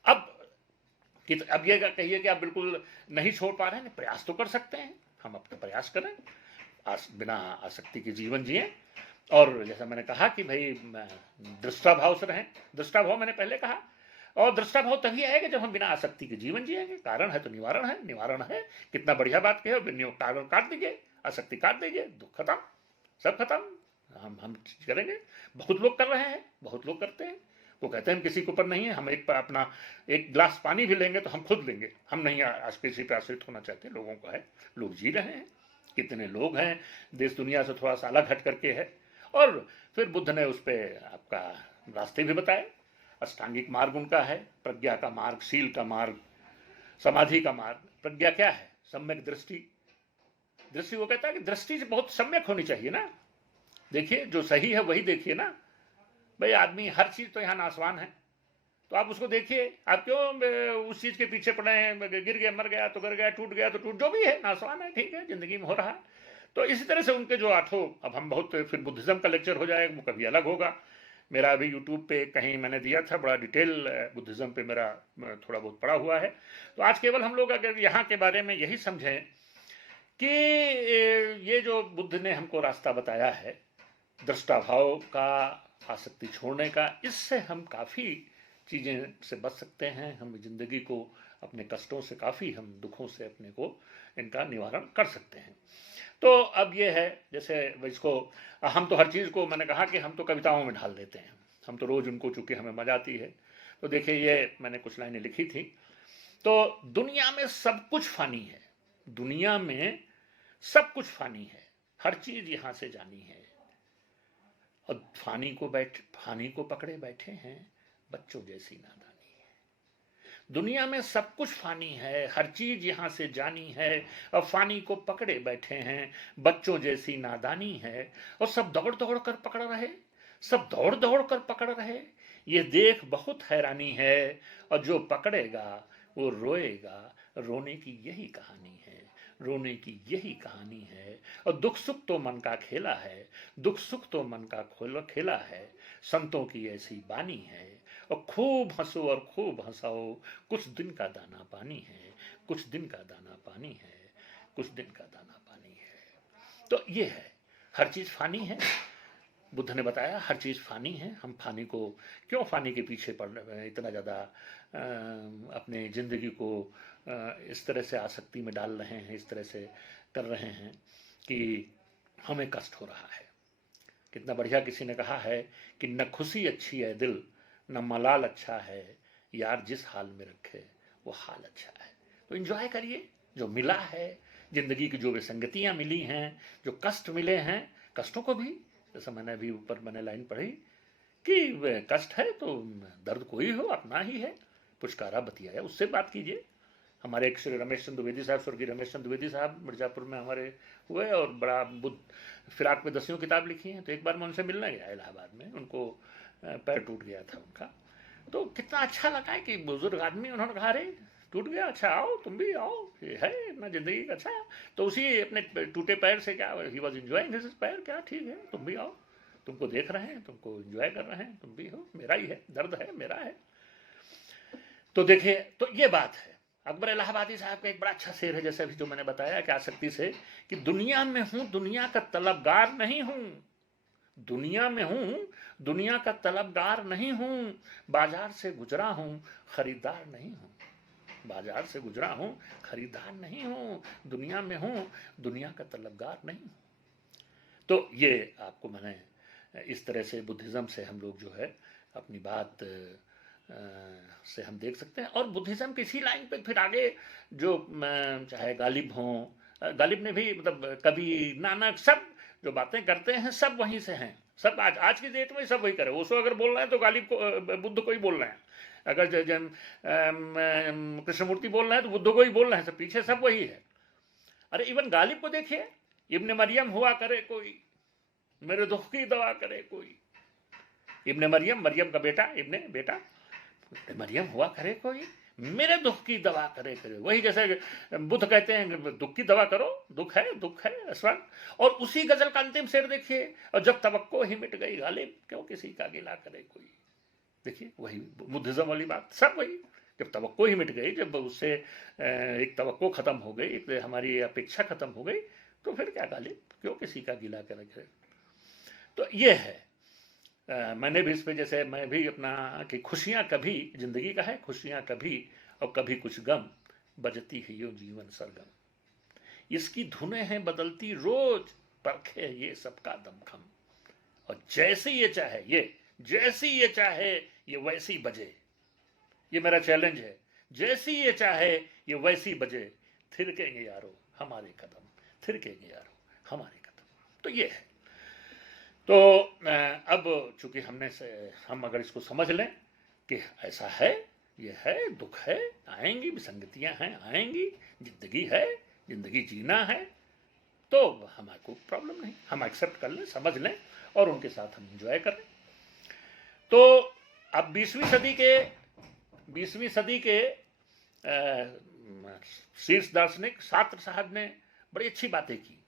अब ये कहिए कि आप बिल्कुल नहीं छोड़ पा रहे हैं, प्रयास तो कर सकते हैं, हम अपना प्रयास करें, बिना आसक्ति के जीवन जिए। और जैसा मैंने कहा कि भाई दृष्टा भाव से रहें, दृष्टा भाव मैंने पहले कहा, और दृष्टा भाव तभी आएगा जब हम बिना आसक्ति के जीवन जिएंगे। कारण है तो निवारण है, निवारण है, कितना बढ़िया बात कहे, कारण काट दीजिए, आसक्ति काट दीजिए, दुख खत्म, सब खत्म, हम करेंगे। बहुत लोग कर रहे हैं, बहुत लोग करते हैं। वो कहते हैं हम किसी के ऊपर नहीं है, हम अपना एक गिलास पानी भी लेंगे तो हम खुद लेंगे, हम नहीं आज किसी पर आश्रित होना चाहते। लोगों को है, लोग जी रहे हैं, कितने लोग हैं देश दुनिया से थोड़ा सा अलग हट करके है। और फिर बुद्ध ने उस पर आपका रास्ते भी बताए, अष्टांगिक मार्ग उनका है, प्रज्ञा का मार्ग, शील का मार्ग, समाधि का मार्ग। प्रज्ञा क्या है? सम्यक दृष्टि। दृष्टि वो कहता है कि दृष्टि बहुत सम्यक होनी चाहिए ना, देखिए जो सही है वही देखिए ना भाई। आदमी हर चीज तो यहाँ नासवान है, तो आप उसको देखिए, आप क्यों उस चीज के पीछे पड़े हैं, गिर गया, मर गया तो गिर गया, टूट गया तो टूट, जो भी है नासवान है, ठीक है, जिंदगी में हो रहा है। तो इसी तरह से उनके जो आठों, अब हम बहुत, फिर बुद्धिज्म का लेक्चर हो जाएगा, वो कभी अलग होगा। मेरा अभी यूट्यूब पे कहीं मैंने दिया था, बड़ा डिटेल बुद्धिज्म पे मेरा थोड़ा बहुत पड़ा हुआ है। तो आज केवल हम लोग अगर यहाँ के बारे में यही समझें कि ये जो बुद्ध ने हमको रास्ता बताया है दृष्टा भाव का, आसक्ति छोड़ने का, इससे हम काफ़ी चीज़ें से बच सकते हैं। हम जिंदगी को, अपने कष्टों से, काफ़ी हम दुखों से अपने को, इनका निवारण कर सकते हैं। तो अब ये है, जैसे इसको हम तो हर चीज़ को, मैंने कहा कि हम तो कविताओं में ढाल देते हैं, हम तो रोज उनको, चूंकि हमें मजा आती है। तो देखिए, ये मैंने कुछ लाइनें लिखी थी। तो दुनिया में सब कुछ फानी है, दुनिया में सब कुछ फानी है, हर चीज यहां से जानी है, और फानी को पकड़े बैठे हैं बच्चों जैसी नादानी है। दुनिया में सब कुछ फानी है, हर चीज यहां से जानी है, और फानी को पकड़े बैठे हैं बच्चों जैसी नादानी है। और सब दौड़ दौड़ कर पकड़ रहे, सब दौड़ दौड़ कर पकड़ रहे, ये देख बहुत हैरानी है। और जो पकड़ेगा वो रोएगा, रोने की यही कहानी है, रोने की यही कहानी है। और दुख सुख तो मन का खेला है, दुख सुख तो मन का खेला है, संतों की ऐसी बानी है। और खूब हंसो और खूब हंसाओ, कुछ दिन का दाना पानी है, कुछ दिन का दाना पानी है, कुछ दिन का दाना पानी है। तो ये है, हर चीज फानी है। बुद्ध ने बताया हर चीज फानी है। हम फानी को क्यों, फानी के पीछे पड़ रहे हैं, इतना ज्यादा अपने जिंदगी को इस तरह से आसक्ति में डाल रहे हैं, इस तरह से कर रहे हैं कि हमें कष्ट हो रहा है। कितना बढ़िया किसी ने कहा है कि न खुशी अच्छी है दिल, न मलाल अच्छा है, यार जिस हाल में रखे वो हाल अच्छा है। तो एंजॉय करिए जो मिला है, जिंदगी की जो विसंगतियां मिली हैं, जो कष्ट मिले हैं, कष्टों को भी, जैसा मैंने अभी ऊपर मैंने लाइन पढ़ी कि कष्ट है तो दर्द कोई हो अपना ही है, पुचकारा बतियाया उससे बात कीजिए। हमारे एक श्री रमेश चंद्र द्विवेदी साहब, स्वर्गीय रमेश चंद्र द्विवेदी साहब मिर्जापुर में हमारे हुए, और बड़ा बुद्ध फिराक में 10वीं किताब लिखी है। तो एक बार मैं उनसे मिलने गया इलाहाबाद में, उनको पैर टूट गया था उनका। तो कितना अच्छा लगा है कि बुजुर्ग आदमी, उन्होंने कहा अरे टूट गया, अच्छा आओ तुम भी आओ, ये है ना जिंदगी का। अच्छा, तो उसी अपने टूटे पैर से क्या, ही वॉज एंजॉइंग हिज पैर, क्या ठीक है तुम भी आओ, तुमको देख रहे हैं, तुमको एंजॉय कर रहे हैं, तुम भी हो, मेरा ही है, दर्द है मेरा है। तो देखिए, तो ये बात है। अकबर इलाहाबादी साहब का एक बड़ा अच्छा शेर है, जैसे अभी जो मैंने बताया कि आसक्ति से, कि दुनिया में हूं दुनिया का तलबगार नहीं हूं, दुनिया में हूं दुनिया का तलबगार नहीं हूं, बाजार से गुजरा हूं खरीदार नहीं हूं, बाजार से गुजरा हूं खरीदार नहीं हूं, दुनिया में हूं दुनिया का तलबगार नहीं हूं। तो ये आपको मैंने इस तरह से बुद्धिज्म से हम लोग जो है अपनी बात से हम देख सकते हैं। और बुद्धिज्म की इसी लाइन पे फिर आगे जो चाहे गालिब हों, गालिब ने भी मतलब कभी नानक, सब जो बातें करते हैं सब वहीं से हैं, सब आज की डेट में सब वही करे। ओशो अगर बोल रहे हैं तो गालिब को, बुद्ध को ही बोल रहे हैं, अगर कृष्णमूर्ति बोल रहे हैं तो बुद्ध को ही बोल रहे हैं, सब पीछे सब वही है। अरे इवन गालिब को देखिए, इब्ने मरियम हुआ करे कोई, मेरे दुख की दवा करे कोई, इब्ने मरियम, मरियम का बेटा, इब्ने बेटा, मरियम हुआ करे कोई, मेरे दुख की दवा करे करे। वही जैसे बुद्ध कहते हैं दुख की दवा करो, दुख है अस्वर। और उसी गजल का अंतिम शेर देखिए, और जब तवक्को ही मिट गई गालिब, क्यों किसी का गिला करे कोई। देखिए वही बुद्धिज्म वाली बात, सब वही, जब तवक्को ही मिट गई, जब उससे एक तवक्को खत्म हो गई, एक हमारी अपेक्षा खत्म हो गई, तो फिर क्या गालिब, क्यों किसी का गिला करे। तो ये है, मैंने भी इस पे, जैसे मैं भी अपना कि खुशियां कभी जिंदगी का है, खुशियां कभी और कभी कुछ गम, बजती है यो जीवन सरगम, इसकी धुनें हैं बदलती रोज, परखे ये सबका दमखम, और जैसे ये चाहे, ये जैसी ये चाहे ये वैसी बजे, ये मेरा चैलेंज है, जैसी ये चाहे ये वैसी बजे, थिरकेंगे यारो हमारे कदम, थिरकेंगे यारो हमारे कदम। तो ये है। तो अब चूंकि हम अगर इसको समझ लें कि ऐसा है, ये है, दुख है, आएंगी विसंगतियां हैं, आएंगी, जिंदगी है, जिंदगी जीना है, तो हमारे को प्रॉब्लम नहीं, हम एक्सेप्ट कर लें, समझ लें और उनके साथ हम एंजॉय करें। तो अब 20वीं सदी के शीर्ष दार्शनिक सात्र साहब ने बड़ी अच्छी बातें की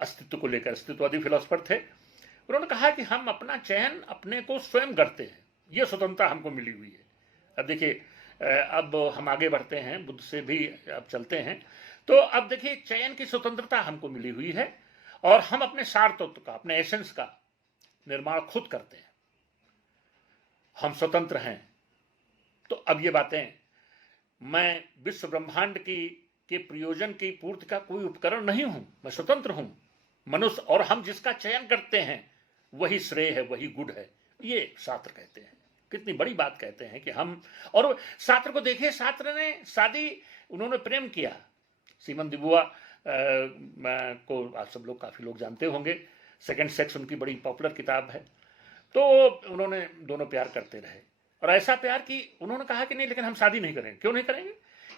अस्तित्व को लेकर, अस्तित्ववादी फिलोसफर थे। उन्होंने कहा कि हम अपना चयन अपने को स्वयं करते हैं, ये स्वतंत्रता हमको मिली हुई है। अब देखिए, अब हम आगे बढ़ते हैं, बुद्ध से भी अब चलते हैं, तो अब देखिए चयन की स्वतंत्रता हमको मिली हुई है, और हम अपने सार तत्व का, अपने एसेंस का निर्माण खुद करते हैं, हम स्वतंत्र हैं। तो अब ये बातें, मैं विश्व ब्रह्मांड के प्रयोजन की पूर्ति का कोई उपकरण नहीं हूं, मैं स्वतंत्र हूं, मनुष्य, और हम जिसका चयन करते हैं वही श्रेय है, वही गुड है, ये शास्त्र कहते हैं। कितनी बड़ी बात कहते हैं कि हम, और शास्त्र को देखिए, शास्त्र ने शादी, उन्होंने प्रेम किया। सीमन दुबुआ को आप सब लोग, काफ़ी लोग जानते होंगे, सेकंड सेक्स उनकी बड़ी पॉपुलर किताब है। तो उन्होंने दोनों प्यार करते रहे, और ऐसा प्यार कि उन्होंने कहा कि नहीं, लेकिन हम शादी नहीं करेंगे। क्यों नहीं करेंगे?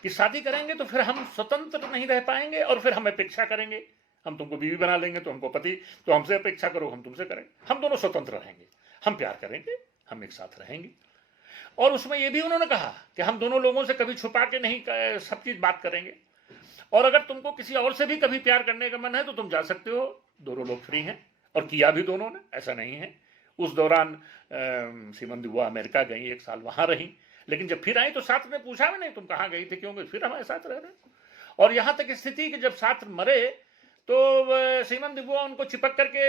कि शादी करेंगे तो फिर हम स्वतंत्र नहीं रह पाएंगे, और फिर हम अपेक्षा करेंगे, हम तुमको बीवी बना लेंगे तो हमको पति, तो हमसे अपेक्षा करो, हम तुमसे करें। हम दोनों स्वतंत्र रहेंगे, हम प्यार करेंगे, हम एक साथ रहेंगे। और उसमें यह भी उन्होंने कहा कि हम दोनों लोगों से कभी छुपा के नहीं सब चीज बात करेंगे, और अगर तुमको किसी और से भी कभी प्यार करने का मन है तो तुम जा सकते हो, दोनों लोग फ्री हैं। और किया भी दोनों ने, ऐसा नहीं है। उस दौरान सीमन दुबुआ अमेरिका गई, 1 साल वहां रही, लेकिन जब फिर आई तो छात्र ने पूछा भी नहीं तुम कहाँ गई थी, क्यों गई, फिर हमारे साथ रह रहे। और यहां तक स्थिति कि जब छात्र मरे तो सीमन दुबुआ उनको चिपक करके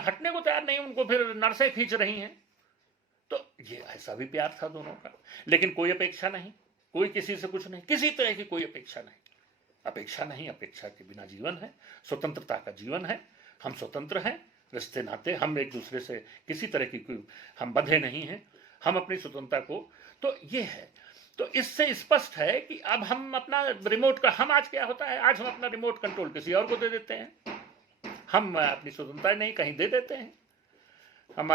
हटने को तैयार नहीं, उनको फिर नर्सें खींच रही हैं। तो ये ऐसा भी प्यार था दोनों का, लेकिन कोई अपेक्षा नहीं, कोई किसी से कुछ नहीं, किसी तरह की कोई अपेक्षा नहीं। अपेक्षा नहीं, अपेक्षा के बिना जीवन है, स्वतंत्रता का जीवन है। हम स्वतंत्र हैं, रिश्ते नाते हम एक दूसरे से किसी तरह की कोई, हम बंधे नहीं हैं, हम अपनी स्वतंत्रता को, तो ये है। तो इससे स्पष्ट है कि अब हम अपना रिमोट का, हम आज क्या होता है, आज हम अपना रिमोट कंट्रोल किसी और को दे देते हैं, हम अपनी स्वतंत्रता नहीं कहीं दे देते हैं। हम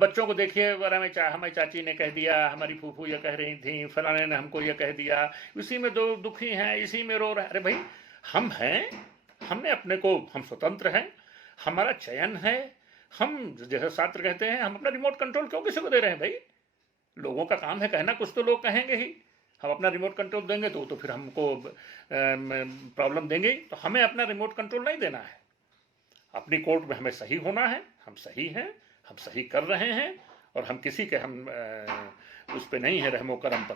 बच्चों को देखिए, हमारी चाची ने कह दिया, हमारी फूफू ये कह रही थी, फलाने ने हमको ये कह दिया, इसी में दो दुखी हैं, इसी में रो रहे। अरे भाई, हम हैं, हमने अपने को, हम स्वतंत्र हैं, हमारा चयन है। हम जैसे शास्त्र कहते हैं, हम अपना रिमोट कंट्रोल क्यों किसी को दे रहे हैं? भाई, लोगों का काम है कहना, कुछ तो लोग कहेंगे ही। हम अपना रिमोट कंट्रोल देंगे तो फिर हमको प्रॉब्लम देंगे, तो हमें अपना रिमोट कंट्रोल नहीं देना है। अपनी कोर्ट में हमें सही होना है, हम सही हैं, हम सही कर रहे हैं, और हम किसी के, हम उस पर नहीं है रहमो करम पर।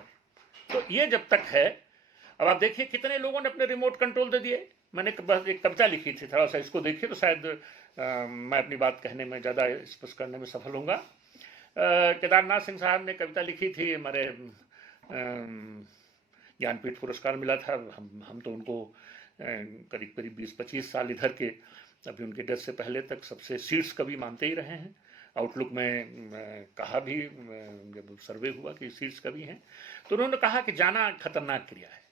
तो ये जब तक है, अब आप देखिए कितने लोगों ने अपने रिमोट कंट्रोल दे दिए। मैंने बस एक कविता लिखी थी, थोड़ा सा इसको देखिए तो शायद मैं अपनी बात कहने में, ज़्यादा स्पष्ट करने में सफल होऊंगा। केदारनाथ सिंह साहब ने कविता लिखी थी, हमारे ज्ञानपीठ पुरस्कार मिला था। हम तो उनको करीब करीब 20-25 साल इधर के, अभी उनके डेथ से पहले तक सबसे शीर्ष कवि मानते ही रहे हैं। आउटलुक में कहा भी, जब सर्वे हुआ कि शीर्ष कवि हैं, तो उन्होंने कहा कि जाना खतरनाक क्रिया है।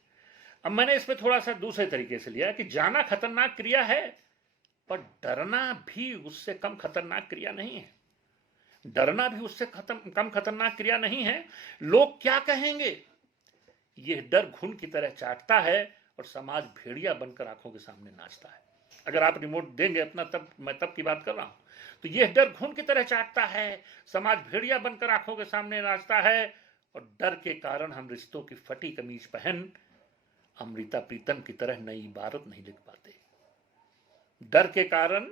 अब मैंने इसमें थोड़ा सा दूसरे तरीके से लिया कि जाना खतरनाक क्रिया है, पर डरना भी उससे कम खतरनाक क्रिया नहीं है। डरना भी उससे कम खतरनाक क्रिया नहीं है। लोग क्या कहेंगे, यह डर घुन की तरह चाटता है, और समाज भेड़िया बनकर आंखों के सामने नाचता है। अगर आप रिमोट देंगे अपना, तब मैं तब की बात कर रहा हूं, तो यह डर घुन की तरह चाटता है, समाज भेड़िया बनकर आंखों के सामने नाचता है, और डर के कारण हम रिश्तों की फटी कमीज पहन अमृता प्रीतम की तरह नई इबारत नहीं लिख पाते। डर के कारण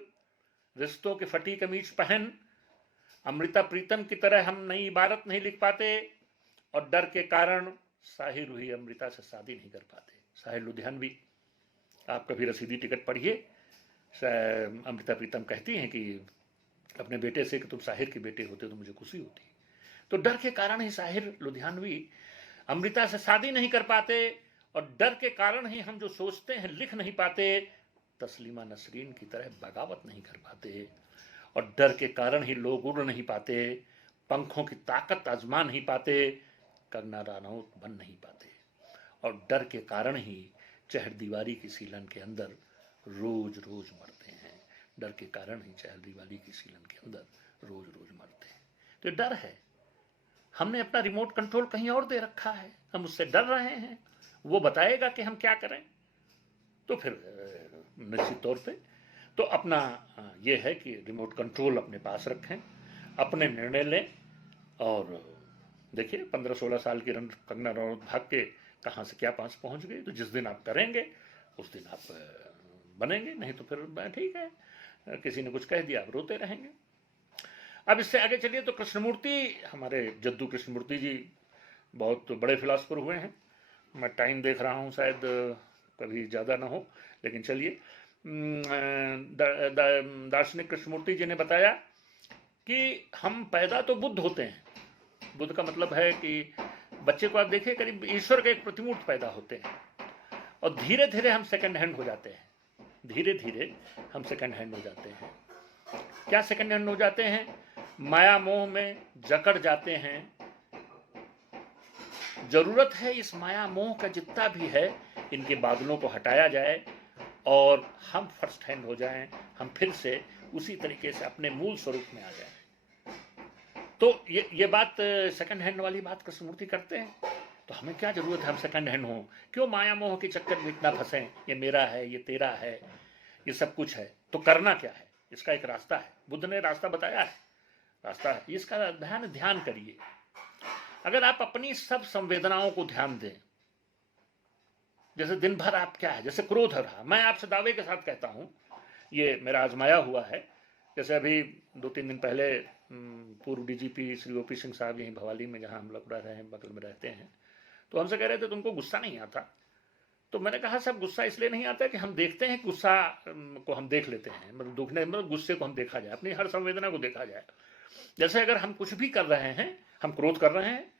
रिश्तों की फटी कमीज पहन अमृता प्रीतम की तरह हम नई इबारत नहीं लिख पाते, और डर के कारण साहिर हुई अमृता से शादी नहीं कर पाते। साहिर लुधियानवी, आप कभी रसीदी टिकट पढ़िए, अमृता प्रीतम कहती हैं कि अपने बेटे से कि तुम साहिर के बेटे होते तो मुझे खुशी होती। तो डर के कारण ही साहिर लुधियानवी अमृता से शादी नहीं कर पाते, और डर के कारण ही हम जो सोचते हैं लिख नहीं पाते, तस्लीमा नसरीन की तरह बगावत नहीं कर पाते, और डर के कारण ही लोग उड़ नहीं पाते, पंखों की ताकत आजमा नहीं पाते, कंगना रनौत बन नहीं पाते, और डर के कारण ही चहर दीवारी की सीलन के अंदर रोज रोज मरते हैं। डर के कारण ही चहर दीवारी की सीलन के अंदर रोज रोज मरते हैं। तो डर है, हमने अपना रिमोट कंट्रोल कहीं और दे रखा है, हम उससे डर रहे हैं, वो बताएगा कि हम क्या करें। तो फिर निश्चित तौर पे तो अपना ये है कि रिमोट कंट्रोल अपने पास रखें, अपने निर्णय लें। और देखिए 15-16 साल की कंगना रनौत भाग के कहाँ से क्या पास पहुँच गई। तो जिस दिन आप करेंगे उस दिन आप बनेंगे, नहीं तो फिर ठीक है, किसी ने कुछ कह दिया आप रोते रहेंगे। अब इससे आगे चलिए तो कृष्णमूर्ति, हमारे जद्दू कृष्णमूर्ति जी बहुत बड़े फिलासफर हुए हैं। मैं टाइम देख रहा हूँ, शायद कभी ज़्यादा ना हो, लेकिन चलिए। दार्शनिक कृष्णमूर्ति जी ने बताया कि हम पैदा तो बुद्ध होते हैं। बुद्ध का मतलब है कि बच्चे को आप देखिए, करीब ईश्वर के एक प्रतिमूर्त पैदा होते हैं, और धीरे धीरे हम सेकंड हैंड हो जाते हैं। धीरे धीरे हम सेकंड हैंड हो जाते हैं। क्या सेकंड हैंड हो जाते हैं? माया मोह में जकड़ जाते हैं। जरूरत है इस माया मोह का जितना भी है, इनके बादलों को हटाया जाए और हम फर्स्ट हैंड हो जाएं, हम फिर से उसी तरीके से अपने मूल स्वरूप में आ जाएं। तो ये बात सेकंड हैंड वाली बात कृष्णमूर्ति करते हैं। तो हमें क्या जरूरत है हम सेकंड हैंड हो, क्यों माया मोह के चक्कर में इतना फंसे, ये मेरा है, ये तेरा है, ये सब कुछ है। तो करना क्या है, इसका एक रास्ता है, बुद्ध ने रास्ता बताया है, रास्ता है इसका ध्यान करिए। अगर आप अपनी सब संवेदनाओं को ध्यान दें, जैसे दिन भर आप क्या है, जैसे क्रोध रहा, मैं आपसे दावे के साथ कहता हूं, ये मेरा आजमाया हुआ है। जैसे अभी 2-3 दिन पहले पूर्व डीजीपी श्री ओपी सिंह साहब यहीं भवाली में, जहां हम लोग रह रहे हैं, बगल में रहते हैं, तो हमसे कह रहे थे तुमको गुस्सा नहीं आता। तो मैंने कहा सब गुस्सा इसलिए नहीं आता कि हम देखते हैं, गुस्सा को हम देख लेते हैं, मतलब दुखने मतलब गुस्से को हम देखा जाए, अपनी हर संवेदना को देखा जाए। जैसे अगर हम कुछ भी कर रहे हैं, हम क्रोध कर रहे हैं,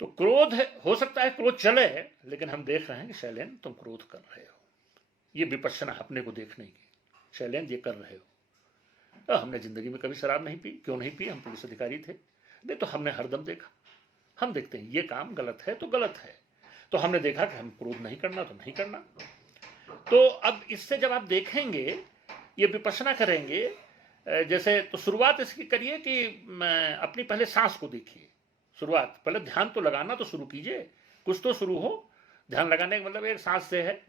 तो क्रोध हो सकता है क्रोध चले, लेकिन हम देख रहे हैं कि शैलेंद्र तुम क्रोध कर रहे हो, ये विपश्यना अपने को देखने की, शैलेंद्र ये कर रहे हो। तो हमने जिंदगी में कभी शराब नहीं पी, क्यों नहीं पी, हम पुलिस अधिकारी थे, नहीं तो हमने हरदम देखा, हम देखते हैं ये काम गलत है तो गलत है, तो हमने देखा कि हम क्रोध नहीं करना तो नहीं करना। तो अब इससे जब आप देखेंगे, ये विपश्यना करेंगे, जैसे तो शुरुआत इसकी करिए कि अपनी पहले सांस को देखिए। शुरुआत पहले ध्यान तो लगाना तो शुरू कीजिए, कुछ तो शुरू हो। ध्यान लगाने का मतलब एक सांस से है,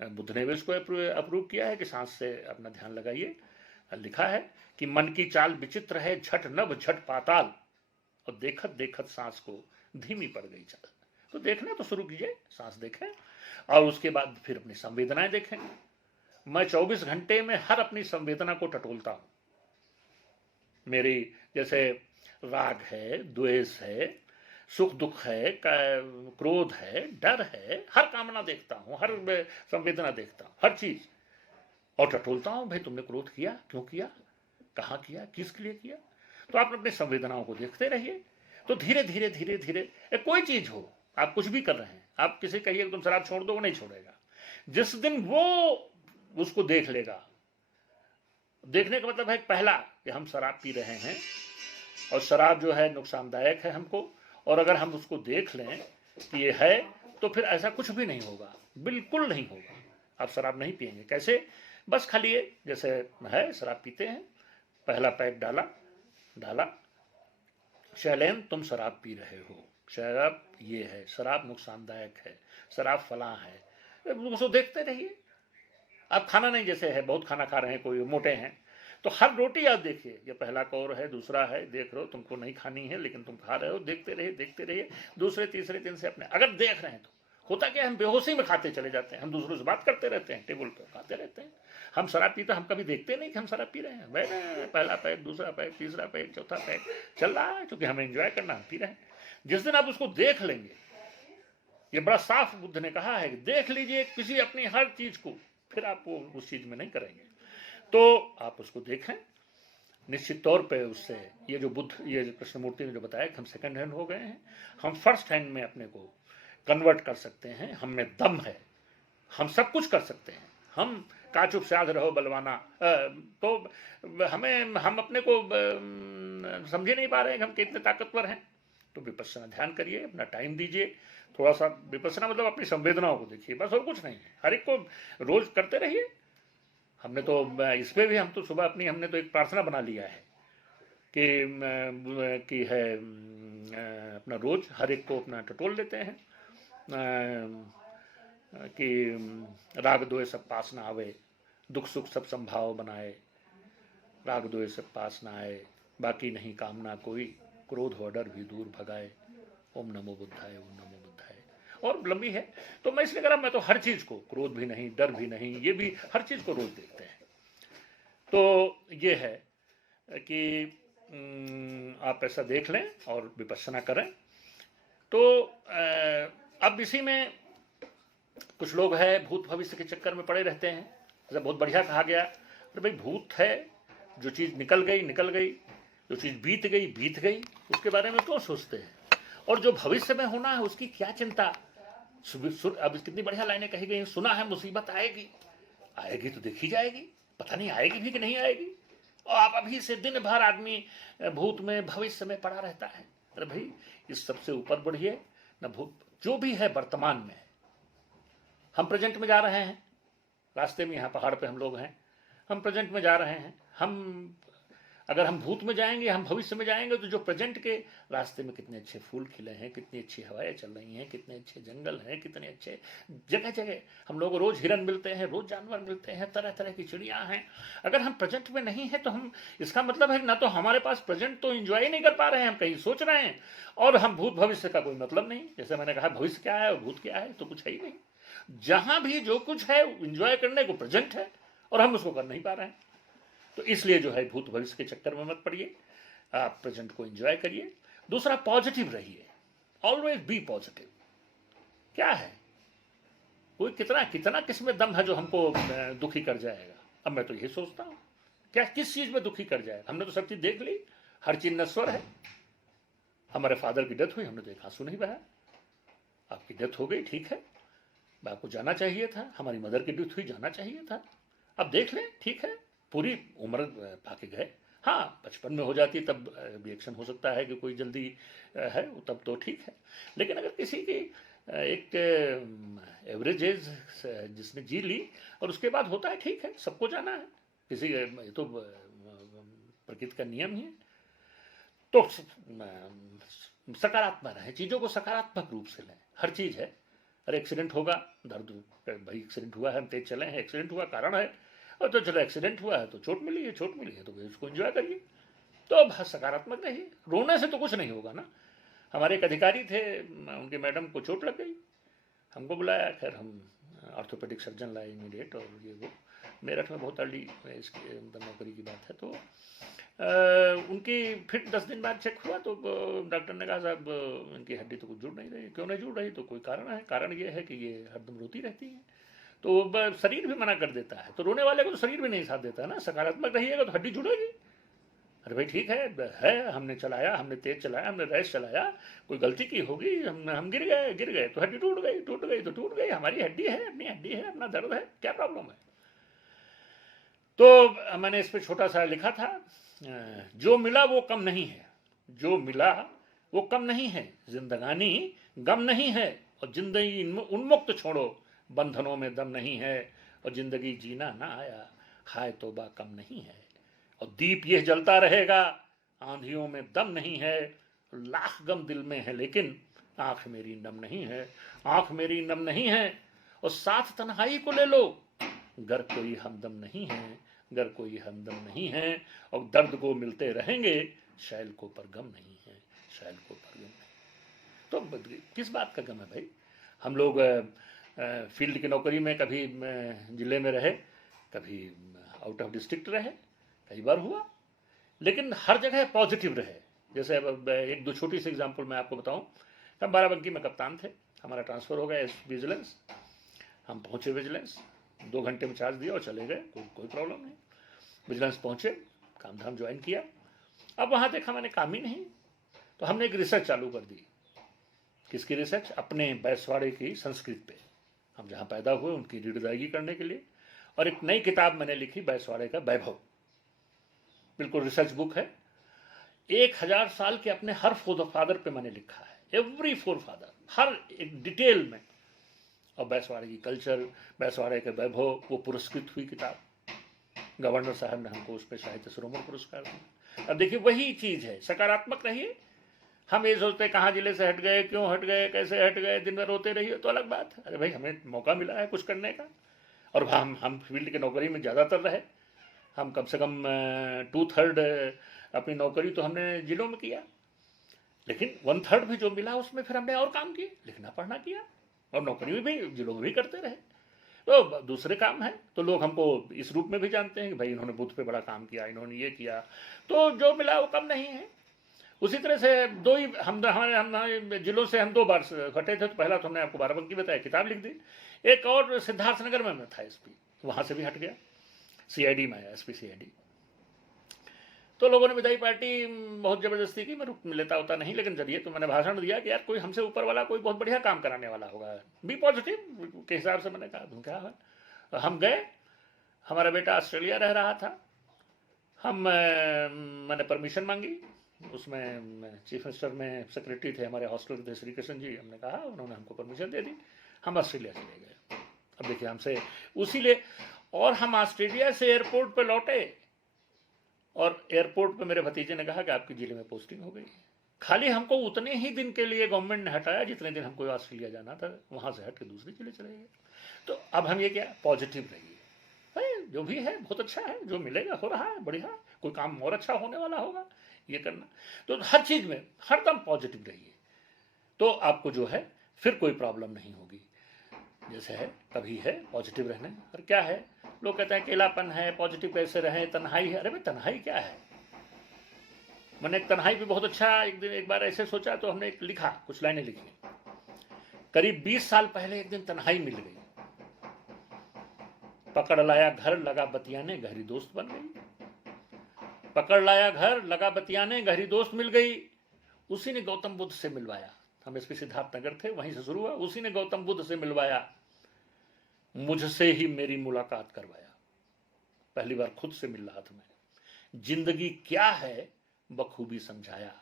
बुद्ध ने भी इसको अप्रूव किया है कि सांस से अपना ध्यान लगाइए। लिखा है कि मन की चाल विचित्र है, झट नभ झट पाताल, और देखत देखत सांस को धीमी पड़ गई चाल। तो देखना तो शुरू कीजिए, सांस देखें और उसके बाद फिर अपनी संवेदनाएं देखें। मैं 24 घंटे में हर अपनी संवेदना को टटोलता हूं। मेरी जैसे राग है, द्वेष है, सुख दुख है, क्रोध है, डर है, हर कामना देखता हूं, हर संवेदना देखता हूं, हर चीज, और टटोलता हूं, भाई तुमने क्रोध किया, क्यों किया, कहां किया, किसके लिए किया। तो आप अपनी संवेदनाओं को देखते रहिए। तो धीरे धीरे धीरे धीरे कोई चीज हो, आप कुछ भी कर रहे हैं, आप किसी कहिए तुम शराब छोड़ दो, वो नहीं छोड़ेगा। जिस दिन वो उसको देख लेगा, देखने का मतलब है पहला कि हम शराब पी रहे हैं और शराब जो है नुकसानदायक है हमको, और अगर हम उसको देख लें कि ये है, तो फिर ऐसा कुछ भी नहीं होगा, बिल्कुल नहीं होगा। आप शराब नहीं पिएंगे। कैसे, बस खाली जैसे है शराब पीते हैं, पहला पैक डाला, शैलेंद्र तुम शराब पी रहे हो, शराब ये है, शराब नुकसानदायक है, शराब फला है, उसको देखते रहिए। आप खाना नहीं, जैसे है बहुत खाना खा रहे हैं, कोई मोटे हैं, तो हर रोटी आप देखिए, ये पहला कौर है, दूसरा है, देख रहे हो, तुमको नहीं खानी है लेकिन तुम खा रहे हो, देखते रहिए। दूसरे तीसरे दिन से अपने अगर देख रहे हैं तो होता क्या, हम बेहोशी में खाते चले जाते हैं, हम दूसरों से बात करते रहते हैं, टेबल पर खाते रहते हैं। हम शराब पीते, हम कभी देखते नहीं कि हम शराब पी रहे हैं। वह पहला पैक, दूसरा पैक, तीसरा पैक, चौथा पैक चल रहा है, क्योंकि हमें एंजॉय करना, हम पी रहे हैं। जिस दिन आप उसको देख लेंगे, ये बड़ा साफ बुद्ध ने कहा है, देख लीजिए किसी अपनी हर चीज को, फिर आप वो उस चीज में नहीं करेंगे। तो आप उसको देखें, निश्चित तौर पे उससे ये जो बुद्ध, ये कृष्णमूर्ति ने जो बताया कि हम सेकंड हैंड हो गए हैं, हम फर्स्ट हैंड में अपने को कन्वर्ट कर सकते हैं। हम में दम है, हम सब कुछ कर सकते हैं। हम का चुप साध रहो बलवाना, तो हम अपने को समझे नहीं पा रहे हैं कि हम कितने ताकतवर हैं। तो विपश्यना ध्यान करिए, अपना टाइम दीजिए, थोड़ा सा विपश्यना मतलब अपनी संवेदनाओं को देखिए, बस और कुछ नहीं है। हर एक को रोज करते रहिए। हमने तो इस पे भी, हम तो सुबह अपनी, हमने तो एक प्रार्थना बना लिया है कि है अपना रोज हर एक को अपना टटोल लेते हैं कि राग द्वेष सब पास ना आवे, दुख सुख सब संभाव बनाए, राग द्वेष सब पास ना आए, बाकी नहीं कामना कोई, क्रोध हो डर भी दूर भगाए, ओम नमो बुद्धाय, ओम नमो बुद्धाय। और लंबी है, तो मैं इसलिए कह रहा, मैं तो हर चीज को, क्रोध भी नहीं, डर भी नहीं, ये भी हर चीज को रोज देखते हैं। तो ये है कि आप ऐसा देख लें और विपश्यना करें। तो अब इसी में कुछ लोग हैं भूत भविष्य के चक्कर में पड़े रहते हैं। जैसे बहुत बढ़िया कहा गया, अरे भाई भूत है, जो चीज निकल गई, जो चीज बीत गई, उसके बारे में क्यों सोचते हैं, और जो भविष्य में होना है उसकी क्या चिंता। अब कितनी बढ़िया लाइनें कही गई, सुना है मुसीबत आएगी तो देखी जाएगी, पता नहीं आएगी भी कि नहीं आएगी, और आप अभी से दिन भर आदमी भूत में भविष्य में पड़ा रहता है। अरे भाई, इस सबसे ऊपर बढ़िए न, भूत जो भी है वर्तमान में है। हम प्रेजेंट में जा रहे हैं, रास्ते में यहाँ पहाड़ पे हम लोग हैं, हम प्रेजेंट में जा रहे हैं। अगर हम भूत में जाएंगे, हम भविष्य में जाएंगे, तो जो प्रेजेंट के रास्ते में कितने अच्छे फूल खिले हैं, कितनी अच्छी हवाएं चल रही हैं, कितने अच्छे जंगल हैं, कितने अच्छे जगह जगह हम लोग रोज हिरन मिलते हैं, रोज जानवर मिलते हैं, तरह तरह की चिड़िया हैं। अगर हम प्रेजेंट में नहीं है तो हम, इसका मतलब है ना तो हमारे पास प्रेजेंट तो एंजॉय नहीं कर पा रहे हैं, हम कहीं सोच रहे हैं, और हम भूत भविष्य का कोई मतलब नहीं। जैसे मैंने कहा भविष्य क्या है और भूत क्या है, तो कुछ है ही नहीं। जहां भी जो कुछ है एंजॉय करने को प्रेजेंट है, और हम उसको कर नहीं पा रहे हैं। तो इसलिए जो है भूत भविष्य के चक्कर में मत पड़िए, आप प्रेजेंट को एंजॉय करिए। दूसरा, पॉजिटिव रहिए, ऑलवेज बी पॉजिटिव। क्या है, कोई कितना कितना किसमें दम है जो हमको दुखी कर जाएगा। अब मैं तो यही सोचता हूँ, क्या किस चीज में दुखी कर जाएगा। हमने तो सब चीज देख ली, हर चीज नश्वर है। हमारे फादर की डेथ हुई, हमने तो एक आंसू नहीं बहाया। आपकी डेथ हो गई, ठीक है, आपको जाना चाहिए था। हमारी मदर की डेथ हुई, जाना चाहिए था। अब देख लें, ठीक है, पूरी उम्र पाके गए। हाँ, बचपन में हो जाती तब रिएक्शन हो सकता है कि कोई जल्दी है, तब तो ठीक है। लेकिन अगर किसी की एक एवरेज एज जिसने जी ली और उसके बाद होता है, ठीक है, सबको जाना है। किसी ये तो प्रकृति का नियम ही है। तो सकारात्मक रहे, चीज़ों को सकारात्मक रूप से लें। हर चीज़ है, अरे एक्सीडेंट होगा, दर्द, भाई एक्सीडेंट हुआ है, हम तेज चले हैं, एक्सीडेंट हुआ, कारण है, और तो चलो एक्सीडेंट हुआ है तो चोट मिली है, चोट मिली है तो उसको एंजॉय करिए। तो अब सकारात्मक रहिए, रोने से तो कुछ नहीं होगा ना। हमारे एक अधिकारी थे, उनके मैडम को चोट लग गई, हमको बुलाया, खैर हम ऑर्थोपेडिक सर्जन लाए इमीडिएट, और ये वो मेरठ में बहुत अर्ली इसकी मतलब नौकरी की बात है। तो उनकी फिर 10 दिन बाद चेक हुआ तो डॉक्टर ने कहा साहब इनकी हड्डी तो कुछ जुड़ नहीं रही। क्यों नहीं जुड़ रही, तो कोई कारण है, कारण ये है कि ये हरदम रोती रहती है। तो शरीर भी मना कर देता है, तो रोने वाले को तो शरीर भी नहीं साथ देता है ना। सकारात्मक रहिएगा तो हड्डी जुड़ेगी। अरे भाई ठीक है, हमने चलाया, हमने तेज चलाया, हमने रैश चलाया, कोई गलती की होगी, हम गिर गए तो हड्डी टूट गई तो टूट गई। हमारी हड्डी है, अपनी हड्डी है, अपना दर्द है, क्या प्रॉब्लम है। तो मैंने इस पर छोटा सा लिखा था, जो मिला वो कम नहीं है, जो मिला वो कम नहीं है, जिंदगानी गम नहीं है, और जिंदगी उन्मुक्त छोड़ो, बंधनों में दम नहीं है, और जिंदगी जीना ना आया, हाय तौबा कम नहीं है। और दीप ये जलता रहेगा, आंधियों में दम नहीं है, लाख गम दिल में है लेकिन आंख मेरी नम नहीं है, आंख मेरी नम नहीं है। और साथ तन्हाई को ले लो, घर कोई हमदम नहीं है, घर कोई हमदम नहीं है, और दर्द को मिलते रहेंगे, शैल को पर गम नहीं है, शैल को पर गम नहीं। तो किस बात का गम है भाई। हम लोग फील्ड की नौकरी में कभी जिले में रहे, कभी आउट ऑफ डिस्ट्रिक्ट रहे, कई बार हुआ, लेकिन हर जगह पॉजिटिव रहे। जैसे अब एक दो छोटी सी एग्जांपल मैं आपको बताऊं, हम बाराबंकी में कप्तान थे, हमारा ट्रांसफ़र हो गया विजिलेंस। हम पहुंचे विजिलेंस, 2 घंटे में चार्ज दिया और चले गए, कोई प्रॉब्लम नहीं। विजिलेंस पहुंचे, काम धाम ज्वाइन किया। अब वहाँ देखा मैंने काम ही नहीं, तो हमने एक रिसर्च चालू कर दी। किसकी रिसर्च? अपने बैसवाड़े की संस्कृत पे, हम जहाँ पैदा हुए उनकी रीढ़ अदायगी करने के लिए। और एक नई किताब मैंने लिखी, बैसवाड़े का वैभव, बिल्कुल रिसर्च बुक है। 1000 साल के अपने हर फादर पे मैंने लिखा है, एवरी फोर फादर, हर एक डिटेल में। और बैसवाड़े की कल्चर, बैसवाड़े के वैभव, वो पुरस्कृत हुई किताब। गवर्नर साहब ने हमको उस पर साहित्य शिरोमणि पुरस्कार दिया। अब देखिए वही चीज़ है, सकारात्मक रहिए। हम ये सोचते कहाँ जिले से हट गए, क्यों हट गए, कैसे हट गए, दिन भर रोते रहिए तो अलग बात है। अरे भाई हमें मौका मिला है कुछ करने का, और हम फील्ड की नौकरी में ज़्यादातर रहे। हम कम से कम 2/3 अपनी नौकरी तो हमने जिलों में किया, लेकिन 1/3 भी जो मिला उसमें फिर हमने और काम किए, लिखना पढ़ना किया, और नौकरी में भी जिलों में भी करते रहे। तो दूसरे काम है, तो लोग हमको इस रूप में भी जानते हैं कि भाई इन्होंने बूथ पे बड़ा काम किया, इन्होंने ये किया। तो जो मिला वो कम नहीं है। उसी तरह से दो ही हमारे जिलों से हम 2 बार हटे थे। तो पहला तो हमने आपको बाराबंकी बताया, किताब लिख दी। एक और सिद्धार्थनगर में मैं था एसपी, वहाँ से भी हट गया, सीआईडी में आया, एसपी सीआईडी। तो लोगों ने विदाई पार्टी बहुत ज़बरदस्ती की, मैं रुक लेता होता नहीं, लेकिन जरिए तो मैंने भाषण दिया कि यार कोई हमसे ऊपर वाला कोई बहुत बढ़िया काम कराने वाला होगा, बी पॉजिटिव के हिसाब से मैंने कहा। तुम क्या है, हम गए, हमारा बेटा ऑस्ट्रेलिया रह रहा था, मैंने परमिशन मांगी, उसमें चीफ मिनिस्टर में सेक्रेटरी थे हमारे हॉस्टल थे श्री कृष्ण जी, हमने कहा, उन्होंने हमको परमिशन दे दी, हम ऑस्ट्रेलिया चले गए। अब देखिए हमसे उसी लिए, और हम ऑस्ट्रेलिया से एयरपोर्ट पे लौटे और एयरपोर्ट पे मेरे भतीजे ने कहा कि आपकी जिले में पोस्टिंग हो गई। खाली हमको उतने ही दिन के लिए गवर्नमेंट ने हटाया जितने दिन हमको ऑस्ट्रेलिया जाना था, वहां से हट के दूसरी जिले चले गए। तो अब हम ये क्या, पॉजिटिव रहिए, जो भी है बहुत अच्छा है, जो मिलेगा हो रहा है बढ़िया, कोई काम और अच्छा होने वाला होगा, ये करना। तो हर चीज में हरदम पॉजिटिव रहिए, तो आपको जो है फिर कोई प्रॉब्लम नहीं होगी। जैसे है कभी है पॉजिटिव रहने, और क्या है, लोग कहते हैं अकेलापन है, पॉजिटिव कैसे रहे, तन्हाई है। अरे भाई तन्हाई क्या है, मैंने एक तन्हाई भी बहुत अच्छा एक बार ऐसे सोचा, तो हमने एक लिखा, कुछ लाइनें लिखी। करीब 20 साल पहले एक दिन तन्हाई मिल गई, पकड़ लाया घर लगा बतियाने, गहरी दोस्त बन गई। पकड़ लाया घर लगा बतियाने, गहरी दोस्त मिल गई। उसी ने गौतम बुद्ध से मिलवाया, हम इसके सिद्धार्थ नगर थे, वहीं से शुरू हुआ। उसी ने गौतम बुद्ध से मिलवाया, मुझसे ही मेरी मुलाकात करवाया। पहली बार खुद से मिल रहा था मैं, जिंदगी क्या है बखूबी समझाया।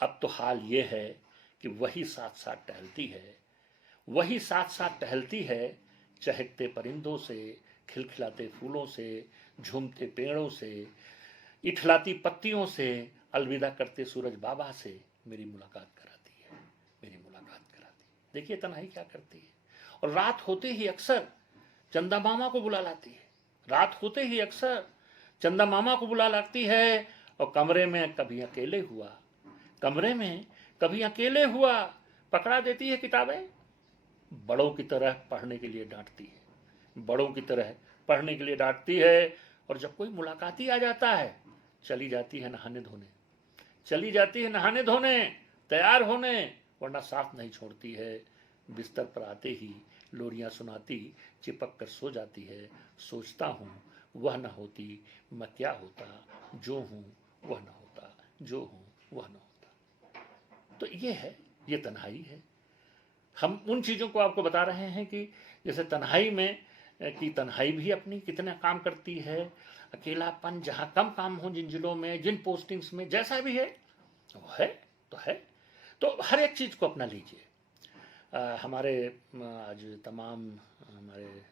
अब तो हाल ये है कि वही साथ साथ टहलती है, वही साथ साथ टहलती है, चहकते परिंदों से, खिलखिलाते फूलों से, झूमते पेड़ों से, इठलाती पत्तियों से, अलविदा करते सूरज बाबा से मेरी मुलाकात कराती है, मेरी मुलाकात कराती है। देखिए तन्हाई क्या करती है। और रात होते ही अक्सर चंदा मामा को बुला लाती है, रात होते ही अक्सर चंदा मामा को बुला लाती है। और कमरे में कभी अकेले हुआ, कमरे में कभी अकेले हुआ, पकड़ा देती है किताबें, बड़ों की तरह पढ़ने के लिए डांटती है, बड़ों की तरह पढ़ने के लिए डांटती है। और जब कोई मुलाकाती आ जाता है, चली जाती है नहाने धोने, चली जाती है नहाने धोने, तैयार होने, वरना साथ नहीं छोड़ती है। बिस्तर पर आते ही लोरियां सुनाती, चिपक कर सो जाती है। सोचता हूँ वह न होती मैं क्या होता, जो हूँ वह न होता, जो हूँ वह न होता। तो ये है, ये तन्हाई है। हम उन चीज़ों को आपको बता रहे हैं कि जैसे तन्हाई में कि तन्हाई भी अपनी कितना काम करती है, अकेलापन जहाँ कम काम हो, जिन जिलों में, जिन पोस्टिंग्स में, जैसा भी है वो है तो है। तो हर एक चीज़ को अपना लीजिए। हमारे आज तमाम हमारे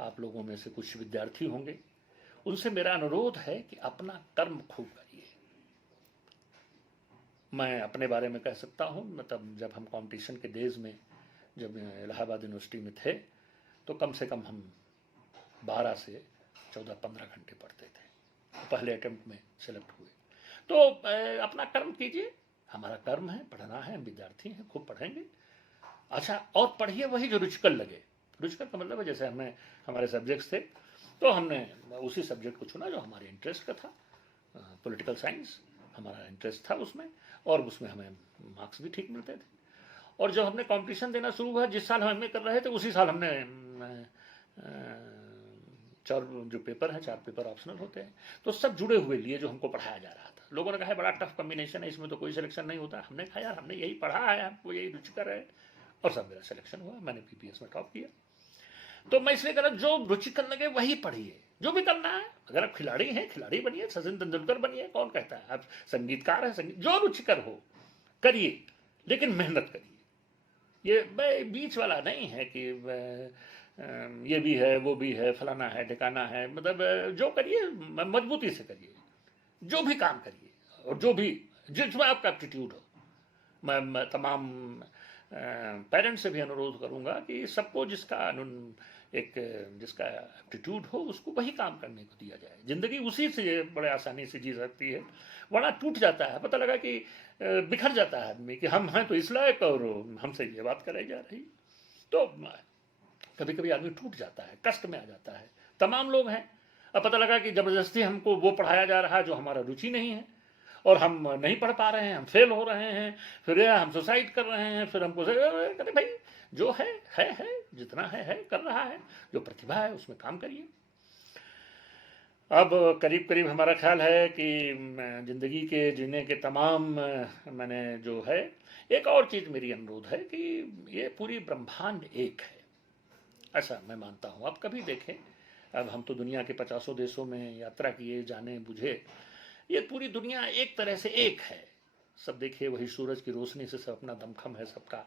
आप लोगों में से कुछ विद्यार्थी होंगे, उनसे मेरा अनुरोध है कि अपना कर्म खूब करिए। मैं अपने बारे में कह सकता हूँ, मतलब जब हम कंपटीशन के डेज में, जब इलाहाबाद यूनिवर्सिटी में थे, तो कम से कम हम 12 से 14-15 घंटे पढ़ते थे। पहले अटेम्प्ट में सेलेक्ट हुए। तो अपना कर्म कीजिए, हमारा कर्म है पढ़ना है, हम विद्यार्थी हैं, खूब पढ़ेंगे। अच्छा, और पढ़िए वही जो रुचिकर लगे। रुचिकर का मतलब है जैसे हमें हमारे सब्जेक्ट्स थे, तो हमने उसी सब्जेक्ट को चुना जो हमारे इंटरेस्ट का था। पॉलिटिकल साइंस हमारा इंटरेस्ट था उसमें, और उसमें हमें मार्क्स भी ठीक मिलते थे। और जब हमने कंपटीशन देना शुरू हुआ, जिस साल हम एमए कर रहे थे, उसी साल हमने 4 जो पेपर हैं, 4 पेपर ऑप्शनल होते हैं, तो सब जुड़े हुए लिए जो हमको पढ़ाया जा रहा था। लोगों ने कहा बड़ा टफ कॉम्बिनेशन है, इसमें तो कोई सिलेक्शन नहीं होता। हमने कहा यार हमने यही पढ़ा है, हमको यही रुचिकर है, और सब मेरा सिलेक्शन हुआ। मैंने पीपीएस में टॉप किया। तो मैं इसलिए कह रहा, जो रुचिकर लगे वही पढ़िए, जो भी करना है। अगर आप खिलाड़ी हैं, खिलाड़ी बनिए, सचिन तेंदुलकर बनिए, कौन कहता है। आप संगीतकार हैं, संगीत, जो रुचिकर हो करिए, लेकिन मेहनत करिए। ये बीच वाला नहीं है कि ये भी है, वो भी है, फलाना है, ठिकाना है। मतलब जो करिए मजबूती से करिए, जो भी काम करिए, और जो भी जिसमें आपका एप्टीट्यूड हो। मैं तमाम पेरेंट्स से भी अनुरोध करूंगा कि सबको जिसका एप्टीट्यूड हो, उसको वही काम करने को दिया जाए। जिंदगी उसी से बड़े आसानी से जी सकती है, वरना टूट जाता है। पता लगा कि बिखर जाता है आदमी कि हम हैं तो इस लायक, और हमसे ये बात कराई जा रही। तो कभी कभी आदमी टूट जाता है, कष्ट में आ जाता है। तमाम लोग हैं, अब पता लगा कि जबरदस्ती हमको वो पढ़ाया जा रहा है जो हमारा रुचि नहीं है, और हम नहीं पढ़ पा रहे हैं, हम फेल हो रहे हैं, फिर हम सुसाइड कर रहे हैं, फिर हमको कहते भाई जो है जितना है कर रहा है, जो प्रतिभा है उसमें काम करिए। अब करीब करीब हमारा ख्याल है कि ज़िंदगी के जीने के तमाम मैंने जो है, एक और चीज़ मेरी अनुरोध है कि ये पूरी ब्रह्मांड एक है, ऐसा मैं मानता हूँ। आप कभी देखें, अब हम तो दुनिया के 50 देशों में यात्रा किए, जाने बुझे, ये पूरी दुनिया एक तरह से एक है। सब देखिए वही सूरज की रोशनी से सब अपना दमखम है सबका,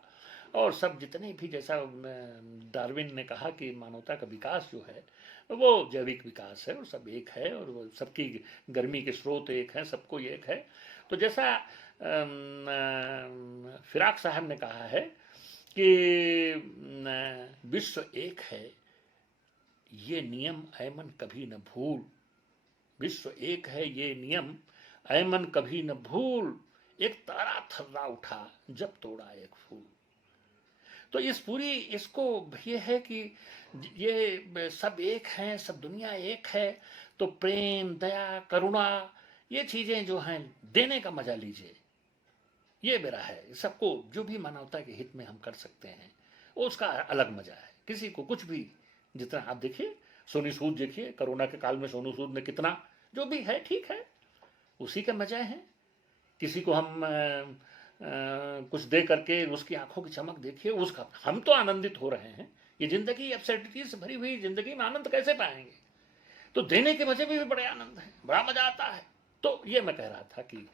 और सब जितने भी, जैसा डार्विन ने कहा कि मानवता का विकास जो है वो जैविक विकास है, और सब एक है, और वो सबकी गर्मी के स्रोत एक हैं, सबको एक है। तो जैसा फिराक साहब ने कहा है कि विश्व एक है, ये नियम ऐमन कभी न भूल। विश्व एक है ये नियम ऐमन कभी न भूल, एक तारा थर्रा उठा जब तोड़ा एक फूल। तो इस पूरी इसको ये है कि ये सब एक हैं, सब दुनिया एक है, तो प्रेम, दया, करुणा, ये चीजें जो हैं देने का मजा लीजिए। ये मेरा है, सबको जो भी मानवता के हित में हम कर सकते हैं वो उसका अलग मजा है। किसी को कुछ भी, जितना आप देखिए सोनू सूद, देखिए कोरोना के काल में सोनू सूद ने कितना, जो भी है ठीक है, उसी के मजे हैं। किसी को हम कुछ दे करके उसकी आंखों की चमक देखिए, उसका हम तो आनंदित हो रहे हैं। ये जिंदगी एब्सर्डिटी से भरी हुई जिंदगी में आनंद कैसे पाएंगे? तो देने के मजे में भी बड़े आनंद है, बड़ा मजा आता है। तो ये मैं कह रहा था कि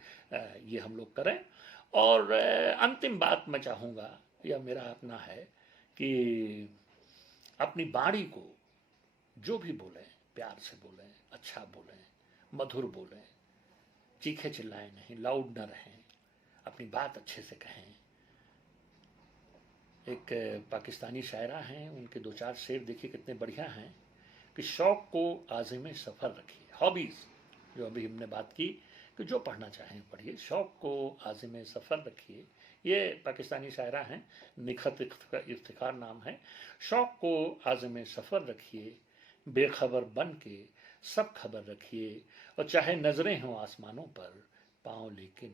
ये हम लोग करें। और अंतिम बात मैं चाहूँगा, या मेरा अपना है कि अपनी वाणी को जो भी बोलें प्यार से बोलें, अच्छा बोलें, मधुर बोलें, चीखे चिल्लाएं नहीं, लाउड न रहें, अपनी बात अच्छे से कहें। एक पाकिस्तानी शायरा हैं, उनके 2-4 शेर देखिए कितने बढ़िया हैं कि शौक को आज़िम सफ़र रखिए। हॉबीज़ जो अभी हमने बात की कि जो पढ़ना चाहें पढ़िए, शौक को आज़िम सफ़र रखिए। ये पाकिस्तानी शायरा हैं, निखत इफ्तिखार नाम है। शौक को आज़िम सफ़र रखिए, बेखबर बन के सब खबर रखिए, और चाहे नज़रें हों आसमानों पर, पाँव लेकिन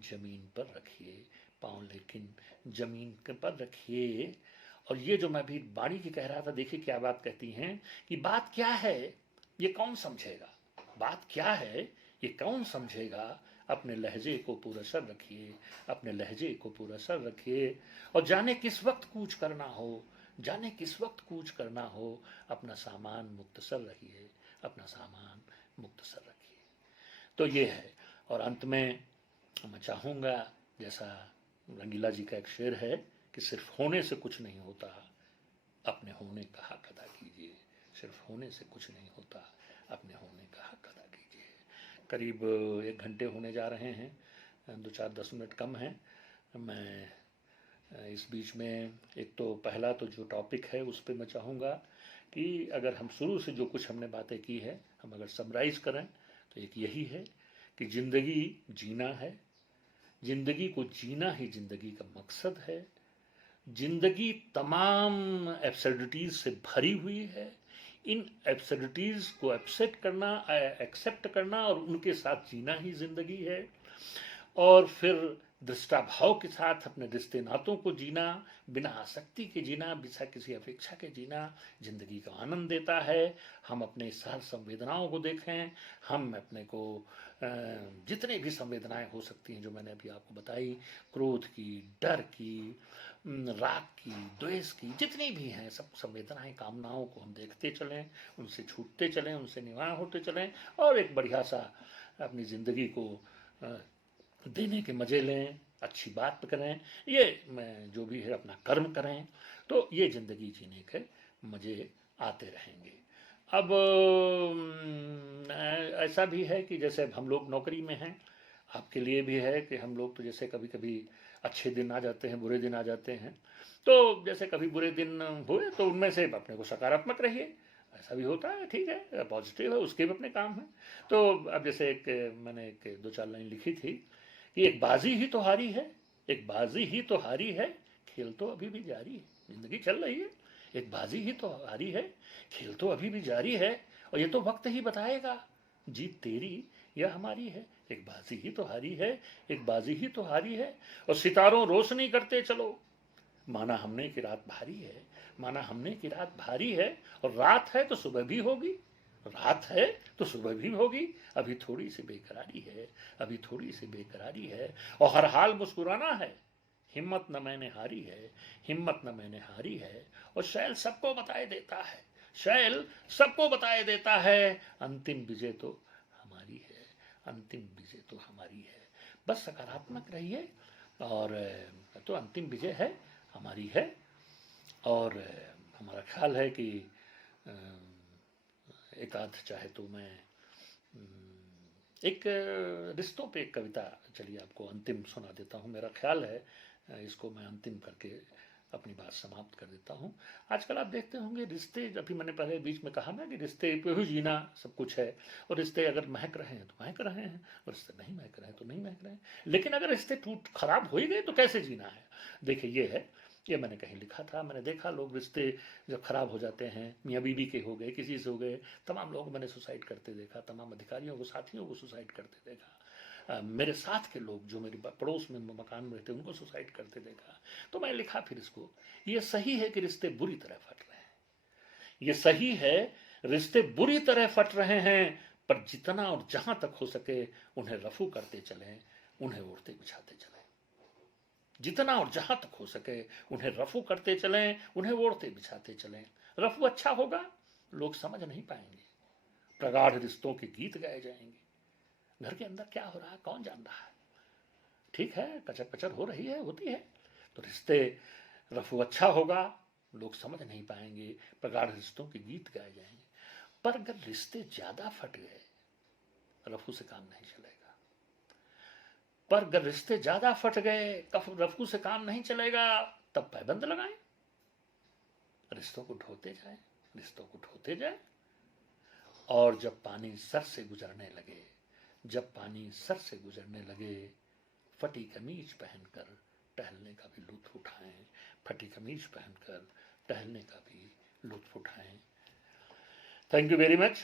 ज़मीन पर रखिए, पाँव लेकिन ज़मीन पर रखिए। और ये जो मैं भी बाणी की कह रहा था, देखिए क्या बात कहती हैं कि बात क्या है ये कौन समझेगा, बात क्या है ये कौन समझेगा, अपने लहजे को पुरअसर रखिए, अपने लहजे को पुरअसर रखिए। और जाने किस वक्त कूच करना हो, जाने किस वक्त कूच करना हो, अपना सामान मुख्तसर रखिए, अपना सामान मुख्तसर रखिए। तो ये है। और अंत में मैं चाहूँगा, जैसा रंगीला जी का एक शेर है कि सिर्फ होने से कुछ नहीं होता, अपने होने का हक अदा कीजिए। सिर्फ होने से कुछ नहीं होता, अपने होने का हक अदा कीजिए। करीब 1 घंटे होने जा रहे हैं, 2-4-10 मिनट कम हैं। मैं इस बीच में एक तो पहला तो जो टॉपिक है उस पर मैं चाहूँगा कि अगर हम शुरू से जो कुछ हमने बातें की है, हम अगर समराइज़ करें तो एक यही है कि ज़िंदगी जीना है, ज़िंदगी को जीना ही ज़िंदगी का मकसद है। ज़िंदगी तमाम एब्सर्डिटीज़ से भरी हुई है। इन एब्सर्डिटीज़ को एक्सेप्ट करना और उनके साथ जीना ही ज़िंदगी है। और फिर दृष्टाभाव के साथ अपने रिश्ते नातों को जीना, बिना आसक्ति के जीना, बिना किसी अपेक्षा के जीना ज़िंदगी का आनंद देता है। हम अपने सहज संवेदनाओं को देखें, हम अपने को जितने भी संवेदनाएं हो सकती हैं जो मैंने अभी आपको बताई, क्रोध की, डर की, राग की, द्वेष की, जितनी भी हैं सब संवेदनाएं, कामनाओं को हम देखते चलें, उनसे छूटते चलें, उनसे निवारण होते चलें, और एक बढ़िया सा अपनी ज़िंदगी को देने के मज़े लें, अच्छी बात करें, ये जो भी है अपना कर्म करें, तो ये ज़िंदगी जीने के मज़े आते रहेंगे। अब ऐसा भी है कि जैसे हम लोग नौकरी में हैं, आपके लिए भी है कि हम लोग तो जैसे कभी कभी अच्छे दिन आ जाते हैं, बुरे दिन आ जाते हैं। तो जैसे कभी बुरे दिन हुए तो उनमें से अपने को सकारात्मक रहिए, ऐसा भी होता है, ठीक है, पॉजिटिव है, उसके भी अपने काम हैं। तो अब जैसे मैंने 2-4 लाइन लिखी थी कि एक बाजी ही तो हारी है, एक बाजी ही तो हारी है, खेल तो अभी भी जारी है। जिंदगी चल रही है, एक बाजी ही तो हारी है, खेल तो अभी भी जारी है, और ये तो वक्त ही बताएगा जीत तेरी या हमारी है। एक बाजी ही तो हारी है, एक बाजी ही तो हारी है, और सितारों रोशनी करते चलो, माना हमने कि रात भारी है, माना हमने कि रात भारी है, और रात है तो सुबह भी होगी, रात है तो सुबह भी होगी, अभी थोड़ी सी बेकरारी है, अभी थोड़ी सी बेकरारी है, और हर हाल मुस्कुराना है, हिम्मत न मैंने हारी है, हिम्मत न मैंने हारी है, और शैल सबको बताए देता है, शैल सबको बताए देता है, अंतिम विजय तो हमारी है, अंतिम विजय तो हमारी है। बस सकारात्मक रहिए और तो अंतिम विजय है, हमारी है। और हमारा ख्याल है कि एक आध चाहे तो मैं एक रिश्तों पे एक कविता, चलिए आपको अंतिम सुना देता हूँ। मेरा ख्याल है इसको मैं अंतिम करके अपनी बात समाप्त कर देता हूँ। आजकल आप देखते होंगे रिश्ते, अभी मैंने पहले बीच में कहा ना कि रिश्ते पे ही जीना सब कुछ है, और रिश्ते अगर महक रहे हैं तो महक रहे हैं, और रिश्ते नहीं महक रहे हैं तो नहीं महक रहे हैं। लेकिन अगर रिश्ते टूट खराब हो ही गए तो कैसे जीना है? देखिए ये है, ये मैंने कहीं लिखा था, मैंने देखा लोग रिश्ते जब खराब हो जाते हैं, मियाँ बीवी के हो गए, किसी से हो गए, तमाम लोग मैंने सुसाइड करते देखा, तमाम अधिकारियों को, साथियों को सुसाइड करते देखा, मेरे साथ के लोग जो मेरे पड़ोस में मकान में रहते उनको सुसाइड करते देखा। तो मैं लिखा फिर इसको, ये सही है कि रिश्ते बुरी तरह फट रहे हैं, ये सही है रिश्ते बुरी तरह फट रहे हैं, पर जितना और जहां तक हो सके उन्हें रफू करते चलें, उन्हें ओढ़ते बिछाते चलें। जितना और जहां तक हो सके उन्हें रफू करते चलें, उन्हें ओढ़ते बिछाते चलें। रफू अच्छा होगा, लोग समझ नहीं पाएंगे, प्रगाढ़ रिश्तों के गीत गाए जाएंगे। घर के अंदर क्या हो रहा है कौन जान रहा है? ठीक है, कचर पचर हो रही है, होती है, तो रिश्ते रफू अच्छा होगा, लोग समझ नहीं पाएंगे, प्रगाढ़ रिश्तों के गीत गाए जाएंगे। पर अगर रिश्ते ज्यादा फट गए, रफू से काम नहीं चलेगा। पर अगर रिश्ते ज्यादा फट गए, रफू से काम नहीं चलेगा, तब पाबंद लगाएं, रिश्तों को ढोते जाए, रिश्तों को ढोते जाए। और जब पानी सर से गुजरने लगे, जब पानी सर से गुजरने लगे, फटी कमीज पहनकर टहलने का भी लुत्फ उठाएं, फटी कमीज पहनकर टहलने का भी लुत्फ उठाएं। Thank you very much.